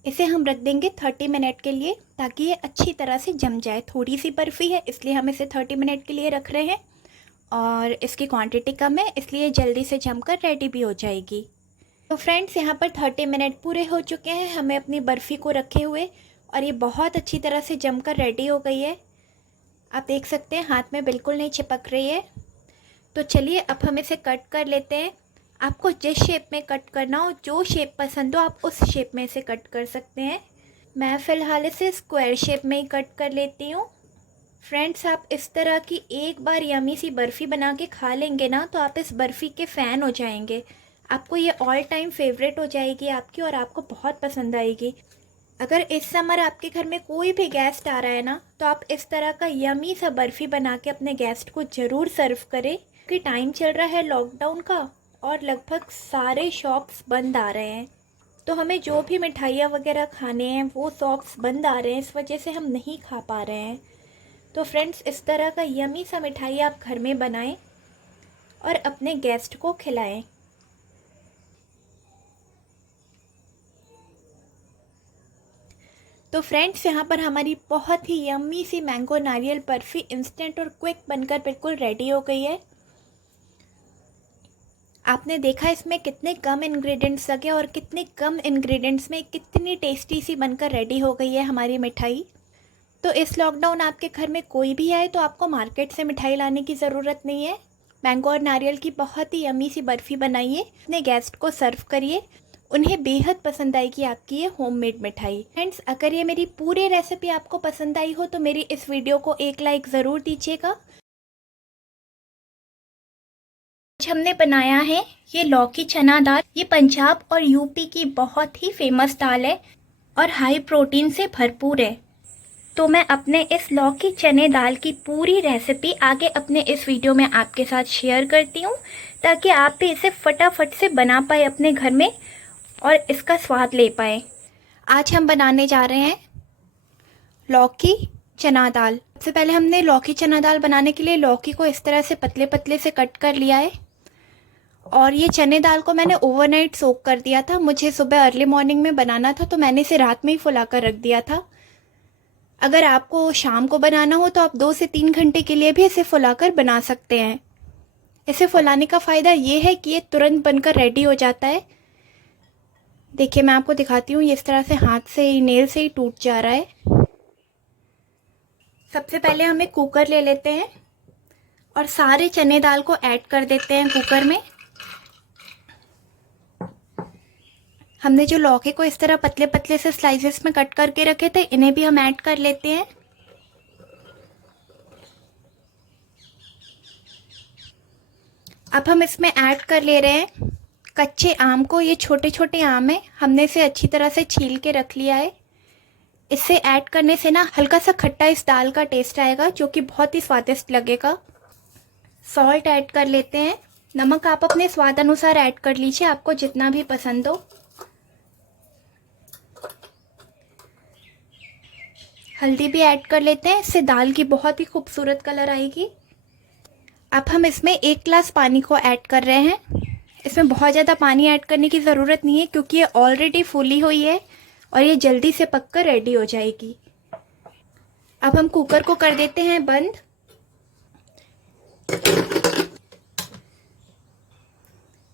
इसे हम रख देंगे 30 मिनट के लिए, ताकि ये अच्छी तरह से जम जाए। थोड़ी सी बर्फ़ी है इसलिए हम इसे 30 मिनट के लिए रख रहे हैं और इसकी क्वांटिटी कम है, इसलिए जल्दी से जमकर रेडी भी हो जाएगी। तो फ्रेंड्स, यहाँ पर 30 मिनट पूरे हो चुके हैं हमें अपनी बर्फ़ी को रखे हुए, और ये बहुत अच्छी तरह से जमकर रेडी हो गई है। आप देख सकते हैं हाथ में बिल्कुल नहीं चिपक रही है। तो चलिए अब हम इसे कट कर लेते हैं। आपको जिस शेप में कट करना हो, जो शेप पसंद हो, आप उस शेप में इसे कट कर सकते हैं। मैं फ़िलहाल इसे स्क्वायर शेप में ही कट कर लेती हूँ। फ्रेंड्स, आप इस तरह की एक बार यमी सी बर्फ़ी बना के खा लेंगे ना, तो आप इस बर्फ़ी के फ़ैन हो जाएंगे। आपको ये ऑल टाइम फेवरेट हो जाएगी आपकी, और आपको बहुत पसंद आएगी। अगर इस समर आपके घर में कोई भी गेस्ट आ रहा है ना, तो आप इस तरह का यमी सा बर्फ़ी बना के अपने गेस्ट को ज़रूर सर्व करें। कि टाइम चल रहा है लॉकडाउन का और लगभग सारे शॉप्स बंद आ रहे हैं, तो हमें जो भी मिठाइयाँ वगैरह खाने हैं वो शॉप्स बंद आ रहे हैं, इस वजह से हम नहीं खा पा रहे हैं। तो फ्रेंड्स, इस तरह का यमी सा मिठाई आप घर में बनाएं और अपने गेस्ट को खिलाएं। तो फ्रेंड्स, यहाँ पर हमारी बहुत ही यम्मी सी मैंगो नारियल बर्फ़ी इंस्टेंट और क्विक बनकर बिल्कुल रेडी हो गई है। आपने देखा इसमें कितने कम इंग्रेडिएंट्स लगे और कितने कम इंग्रेडिएंट्स में कितनी टेस्टी सी बनकर रेडी हो गई है हमारी मिठाई। तो इस लॉकडाउन आपके घर में कोई भी आए तो आपको मार्केट से मिठाई लाने की ज़रूरत नहीं है। मैंगो और नारियल की बहुत ही यम्मी सी बर्फ़ी बनाइए, अपने गेस्ट को सर्व करिए, उन्हें बेहद पसंद आएगी आपकी ये होममेड मिठाई। फ्रेंड्स, अगर ये मेरी पूरी रेसिपी आपको पसंद आई हो तो मेरी इस वीडियो को एक लाइक ज़रूर दीजिएगा। आज हमने बनाया है ये लौकी चना दाल। ये पंजाब और यूपी की बहुत ही फेमस दाल है और हाई प्रोटीन से भरपूर है। तो मैं अपने इस लौकी चने दाल की पूरी रेसिपी आगे अपने इस वीडियो में आपके साथ शेयर करती हूँ, ताकि आप भी इसे फटाफट से बना पाए अपने घर में और इसका स्वाद ले पाए। आज हम बनाने जा रहे हैं लौकी चना दाल। सबसे पहले हमने लौकी चना दाल बनाने के लिए लौकी को इस तरह से पतले पतले से कट कर लिया है और ये चने दाल को मैंने ओवरनाइट सोक कर दिया था। मुझे सुबह अर्ली मॉर्निंग में बनाना था तो मैंने इसे रात में ही फुला कर रख दिया था। अगर आपको शाम को बनाना हो तो आप 2 से 3 घंटे के लिए भी इसे फुलाकर बना सकते हैं। इसे फुलाने का फ़ायदा ये है कि ये तुरंत बनकर रेडी हो जाता है। देखिए, मैं आपको दिखाती हूँ, इस तरह से हाथ से ही, नेल से ही टूट जा रहा है। सबसे पहले हम एक कुकर ले लेते हैं और सारे चने दाल को ऐड कर देते हैं कुकर में। हमने जो लौकी को इस तरह पतले पतले से स्लाइसेस में कट करके रखे थे, इन्हें भी हम ऐड कर लेते हैं। अब हम इसमें ऐड कर ले रहे हैं कच्चे आम को। ये छोटे छोटे आम है, हमने इसे अच्छी तरह से छील के रख लिया है। इसे ऐड करने से ना हल्का सा खट्टा इस दाल का टेस्ट आएगा, जो कि बहुत ही स्वादिष्ट लगेगा। सॉल्ट ऐड कर लेते हैं। नमक आप अपने स्वाद अनुसार ऐड कर लीजिए, आपको जितना भी पसंद हो। हल्दी भी ऐड कर लेते हैं, इससे दाल की बहुत ही खूबसूरत कलर आएगी। अब हम इसमें 1 गिलास पानी को ऐड कर रहे हैं। इसमें बहुत ज़्यादा पानी ऐड करने की ज़रूरत नहीं है, क्योंकि ये ऑलरेडी फूली हुई है और ये जल्दी से पककर रेडी हो जाएगी। अब हम कुकर को कर देते हैं बंद।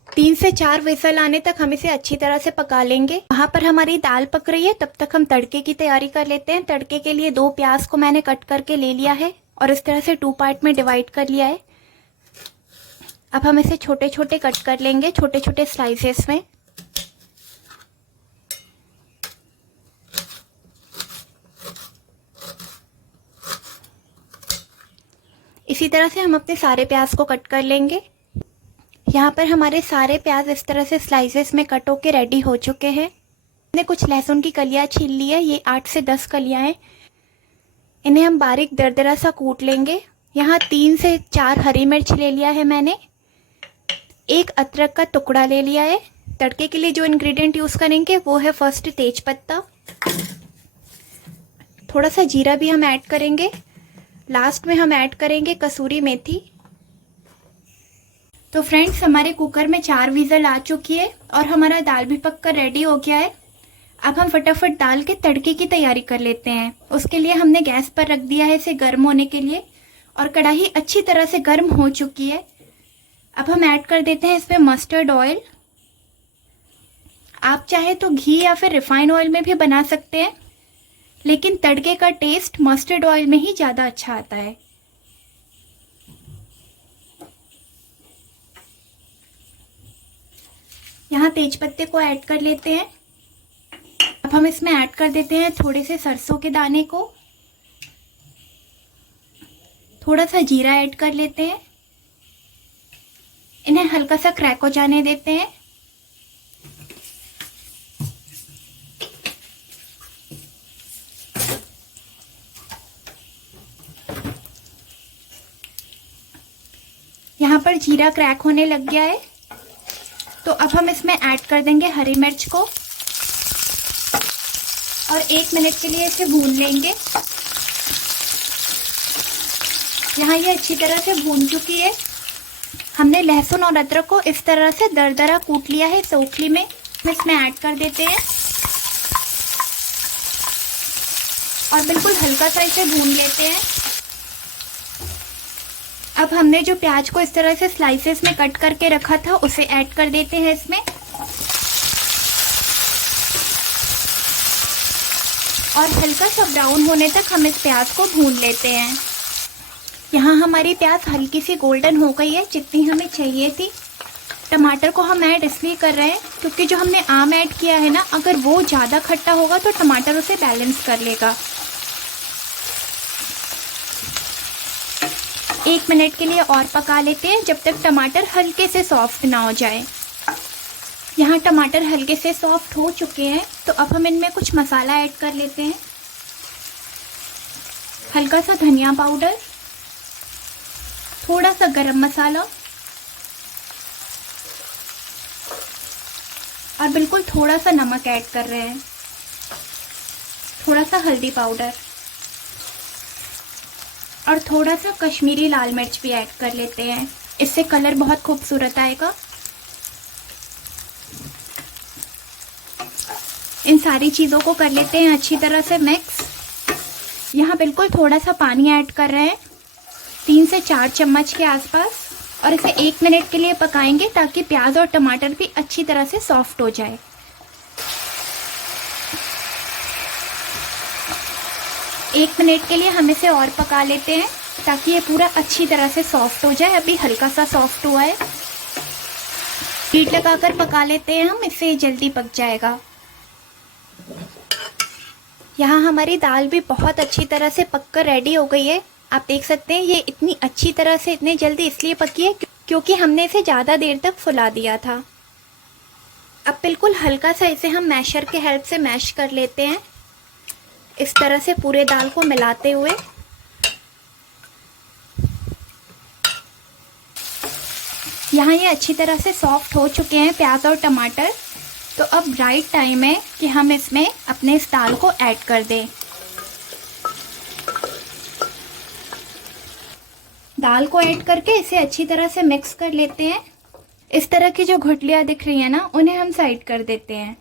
3 से 4 विसल आने तक हम इसे अच्छी तरह से पका लेंगे। वहाँ पर हमारी दाल पक रही है, तब तक हम तड़के की तैयारी कर लेते हैं। तड़के के लिए 2 प्याज को मैंने कट करके ले लिया है और इस तरह से 2 पार्ट में डिवाइड कर लिया है। अब हम इसे छोटे छोटे कट कर लेंगे, छोटे छोटे स्लाइसेस में। इसी तरह से हम अपने सारे प्याज को कट कर लेंगे। यहाँ पर हमारे सारे प्याज इस तरह से स्लाइसेस में कट होके रेडी हो चुके हैं। मैंने कुछ लहसुन की कलियाँ छील ली है, ये 8 से 10 कलियाँ हैं। इन्हें हम बारीक दरदरा सा कूट लेंगे। यहाँ 3 से 4 हरी मिर्च ले लिया है मैंने। 1 अदरक का टुकड़ा ले लिया है। तड़के के लिए जो इंग्रेडिएंट यूज़ करेंगे वो है फर्स्ट तेज पत्ता, थोड़ा सा जीरा भी हम ऐड करेंगे। लास्ट में हम ऐड करेंगे कसूरी मेथी। तो फ्रेंड्स, हमारे कुकर में 4 विज़ल आ चुकी है और हमारा दाल भी पककर रेडी हो गया है। अब हम फटाफट दाल के तड़के की तैयारी कर लेते हैं। उसके लिए हमने गैस पर रख दिया है इसे गर्म होने के लिए और कढ़ाई अच्छी तरह से गर्म हो चुकी है। अब हम ऐड कर देते हैं इसमें मस्टर्ड ऑयल। आप चाहे तो घी या फिर रिफाइन ऑयल में भी बना सकते हैं, लेकिन तड़के का टेस्ट मस्टर्ड ऑयल में ही ज़्यादा अच्छा आता है। यहाँ तेज पत्ते को ऐड कर लेते हैं। अब हम इसमें ऐड कर देते हैं थोड़े से सरसों के दाने को, थोड़ा सा जीरा ऐड कर लेते हैं। इन्हें हल्का सा क्रैक हो जाने देते हैं। जीरा क्रैक होने लग गया है, तो अब हम इसमें ऐड कर देंगे हरी मिर्च को और 1 मिनट के लिए इसे भून लेंगे। यहाँ ये अच्छी तरह से भून चुकी है। हमने लहसुन और अदरक को इस तरह से दरदरा कूट लिया है इस ओखली में। हम इसमें ऐड कर देते हैं और बिल्कुल हल्का सा इसे भून लेते हैं। अब हमने जो प्याज को इस तरह से स्लाइसेस में कट करके रखा था उसे ऐड कर देते हैं इसमें और हल्का सा ब्राउन होने तक हम इस प्याज को भून लेते हैं। यहाँ हमारी प्याज हल्की सी गोल्डन हो गई है, जितनी हमें चाहिए थी। टमाटर को हम ऐड इसलिए कर रहे हैं क्योंकि जो हमने आम ऐड किया है ना, अगर वो ज़्यादा खट्टा होगा तो टमाटर उसे बैलेंस कर लेगा। 1 मिनट के लिए और पका लेते हैं जब तक टमाटर हल्के से सॉफ्ट ना हो जाए। यहाँ टमाटर हल्के से सॉफ्ट हो चुके हैं, तो अब हम इनमें कुछ मसाला ऐड कर लेते हैं। हल्का सा धनिया पाउडर, थोड़ा सा गरम मसाला और बिल्कुल थोड़ा सा नमक ऐड कर रहे हैं। थोड़ा सा हल्दी पाउडर और थोड़ा सा कश्मीरी लाल मिर्च भी ऐड कर लेते हैं, इससे कलर बहुत खूबसूरत आएगा। इन सारी चीज़ों को कर लेते हैं अच्छी तरह से मिक्स। यहाँ बिल्कुल थोड़ा सा पानी ऐड कर रहे हैं, 3 से 4 चम्मच के आसपास, और इसे 1 मिनट के लिए पकाएंगे ताकि प्याज और टमाटर भी अच्छी तरह से सॉफ्ट हो जाए। एक मिनट के लिए हम इसे और पका लेते हैं ताकि ये पूरा अच्छी तरह से सॉफ्ट हो जाए। अभी हल्का सा सॉफ्ट हुआ है। लीड लगाकर पका लेते हैं हम, इससे जल्दी पक जाएगा। यहाँ हमारी दाल भी बहुत अच्छी तरह से पककर रेडी हो गई है। आप देख सकते हैं ये इतनी अच्छी तरह से इतनी जल्दी इसलिए पकी है क्योंकि हमने इसे ज़्यादा देर तक फुला दिया था। अब बिल्कुल हल्का सा इसे हम मैशर के हेल्प से मैश कर लेते हैं, इस तरह से पूरे दाल को मिलाते हुए। यहाँ ये अच्छी तरह से सॉफ्ट हो चुके हैं प्याज और टमाटर, तो अब राइट टाइम है कि हम इसमें अपने इस दाल को ऐड कर दें। दाल को ऐड करके इसे अच्छी तरह से मिक्स कर लेते हैं। इस तरह की जो गुठलियाँ दिख रही हैं ना, उन्हें हम साइड कर देते हैं।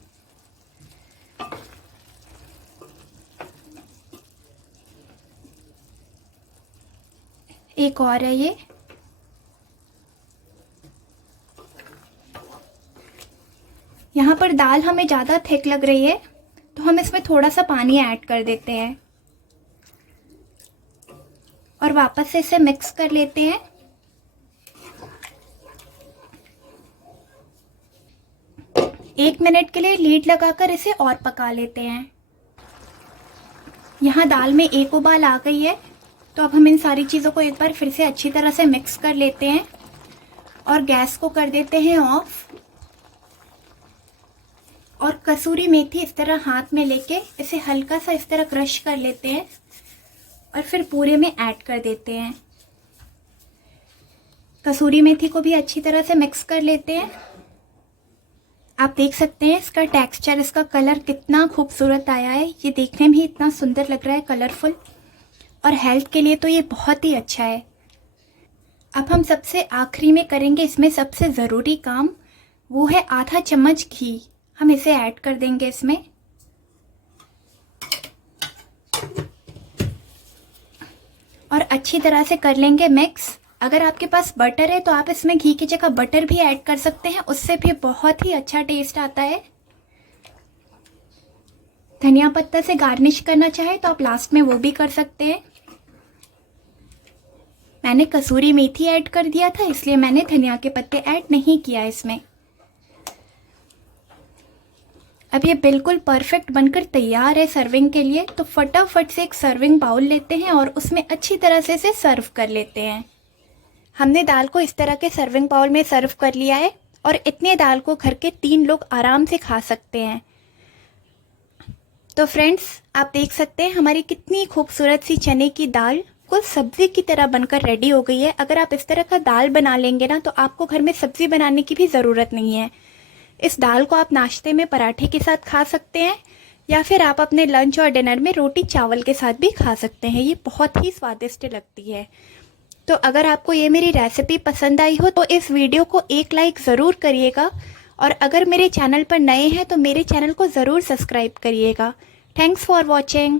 एक और है ये। यहाँ पर दाल हमें ज़्यादा थिक लग रही है तो हम इसमें थोड़ा सा पानी ऐड कर देते हैं और वापस से इसे मिक्स कर लेते हैं। एक मिनट के लिए लीड लगाकर इसे और पका लेते हैं। यहाँ दाल में एक उबाल आ गई है, तो अब हम इन सारी चीज़ों को एक बार फिर से अच्छी तरह से मिक्स कर लेते हैं और गैस को कर देते हैं ऑफ। और कसूरी मेथी इस तरह हाथ में लेके इसे हल्का सा इस तरह क्रश कर लेते हैं और फिर पूरे में ऐड कर देते हैं। कसूरी मेथी को भी अच्छी तरह से मिक्स कर लेते हैं। आप देख सकते हैं इसका टेक्सचर, इसका कलर कितना खूबसूरत आया है। ये देखने में ही इतना सुंदर लग रहा है, कलरफुल, और हेल्थ के लिए तो ये बहुत ही अच्छा है। अब हम सबसे आखिरी में करेंगे इसमें सबसे ज़रूरी काम, वो है आधा चम्मच घी। हम इसे ऐड कर देंगे इसमें और अच्छी तरह से कर लेंगे मिक्स। अगर आपके पास बटर है तो आप इसमें घी की जगह बटर भी ऐड कर सकते हैं, उससे भी बहुत ही अच्छा टेस्ट आता है। धनिया पत्ता से गार्निश करना चाहे तो आप लास्ट में वो भी कर सकते हैं। मैंने कसूरी मेथी ऐड कर दिया था, इसलिए मैंने धनिया के पत्ते ऐड नहीं किया इसमें। अब ये बिल्कुल परफेक्ट बनकर तैयार है सर्विंग के लिए। तो फटाफट से एक सर्विंग बाउल लेते हैं और उसमें अच्छी तरह से इसे सर्व कर लेते हैं। हमने दाल को इस तरह के सर्विंग बाउल में सर्व कर लिया है और इतने दाल को घर के 3 लोग आराम से खा सकते हैं। तो फ्रेंड्स, आप देख सकते हैं हमारी कितनी खूबसूरत सी चने की दाल बिल्कुल सब्जी की तरह बनकर रेडी हो गई है। अगर आप इस तरह का दाल बना लेंगे ना तो आपको घर में सब्जी बनाने की भी ज़रूरत नहीं है। इस दाल को आप नाश्ते में पराठे के साथ खा सकते हैं या फिर आप अपने लंच और डिनर में रोटी चावल के साथ भी खा सकते हैं। ये बहुत ही स्वादिष्ट लगती है। तो अगर आपको ये मेरी रेसिपी पसंद आई हो तो इस वीडियो को एक लाइक ज़रूर करिएगा, और अगर मेरे चैनल पर नए हैं तो मेरे चैनल को ज़रूर सब्सक्राइब करिएगा। Thanks for watching.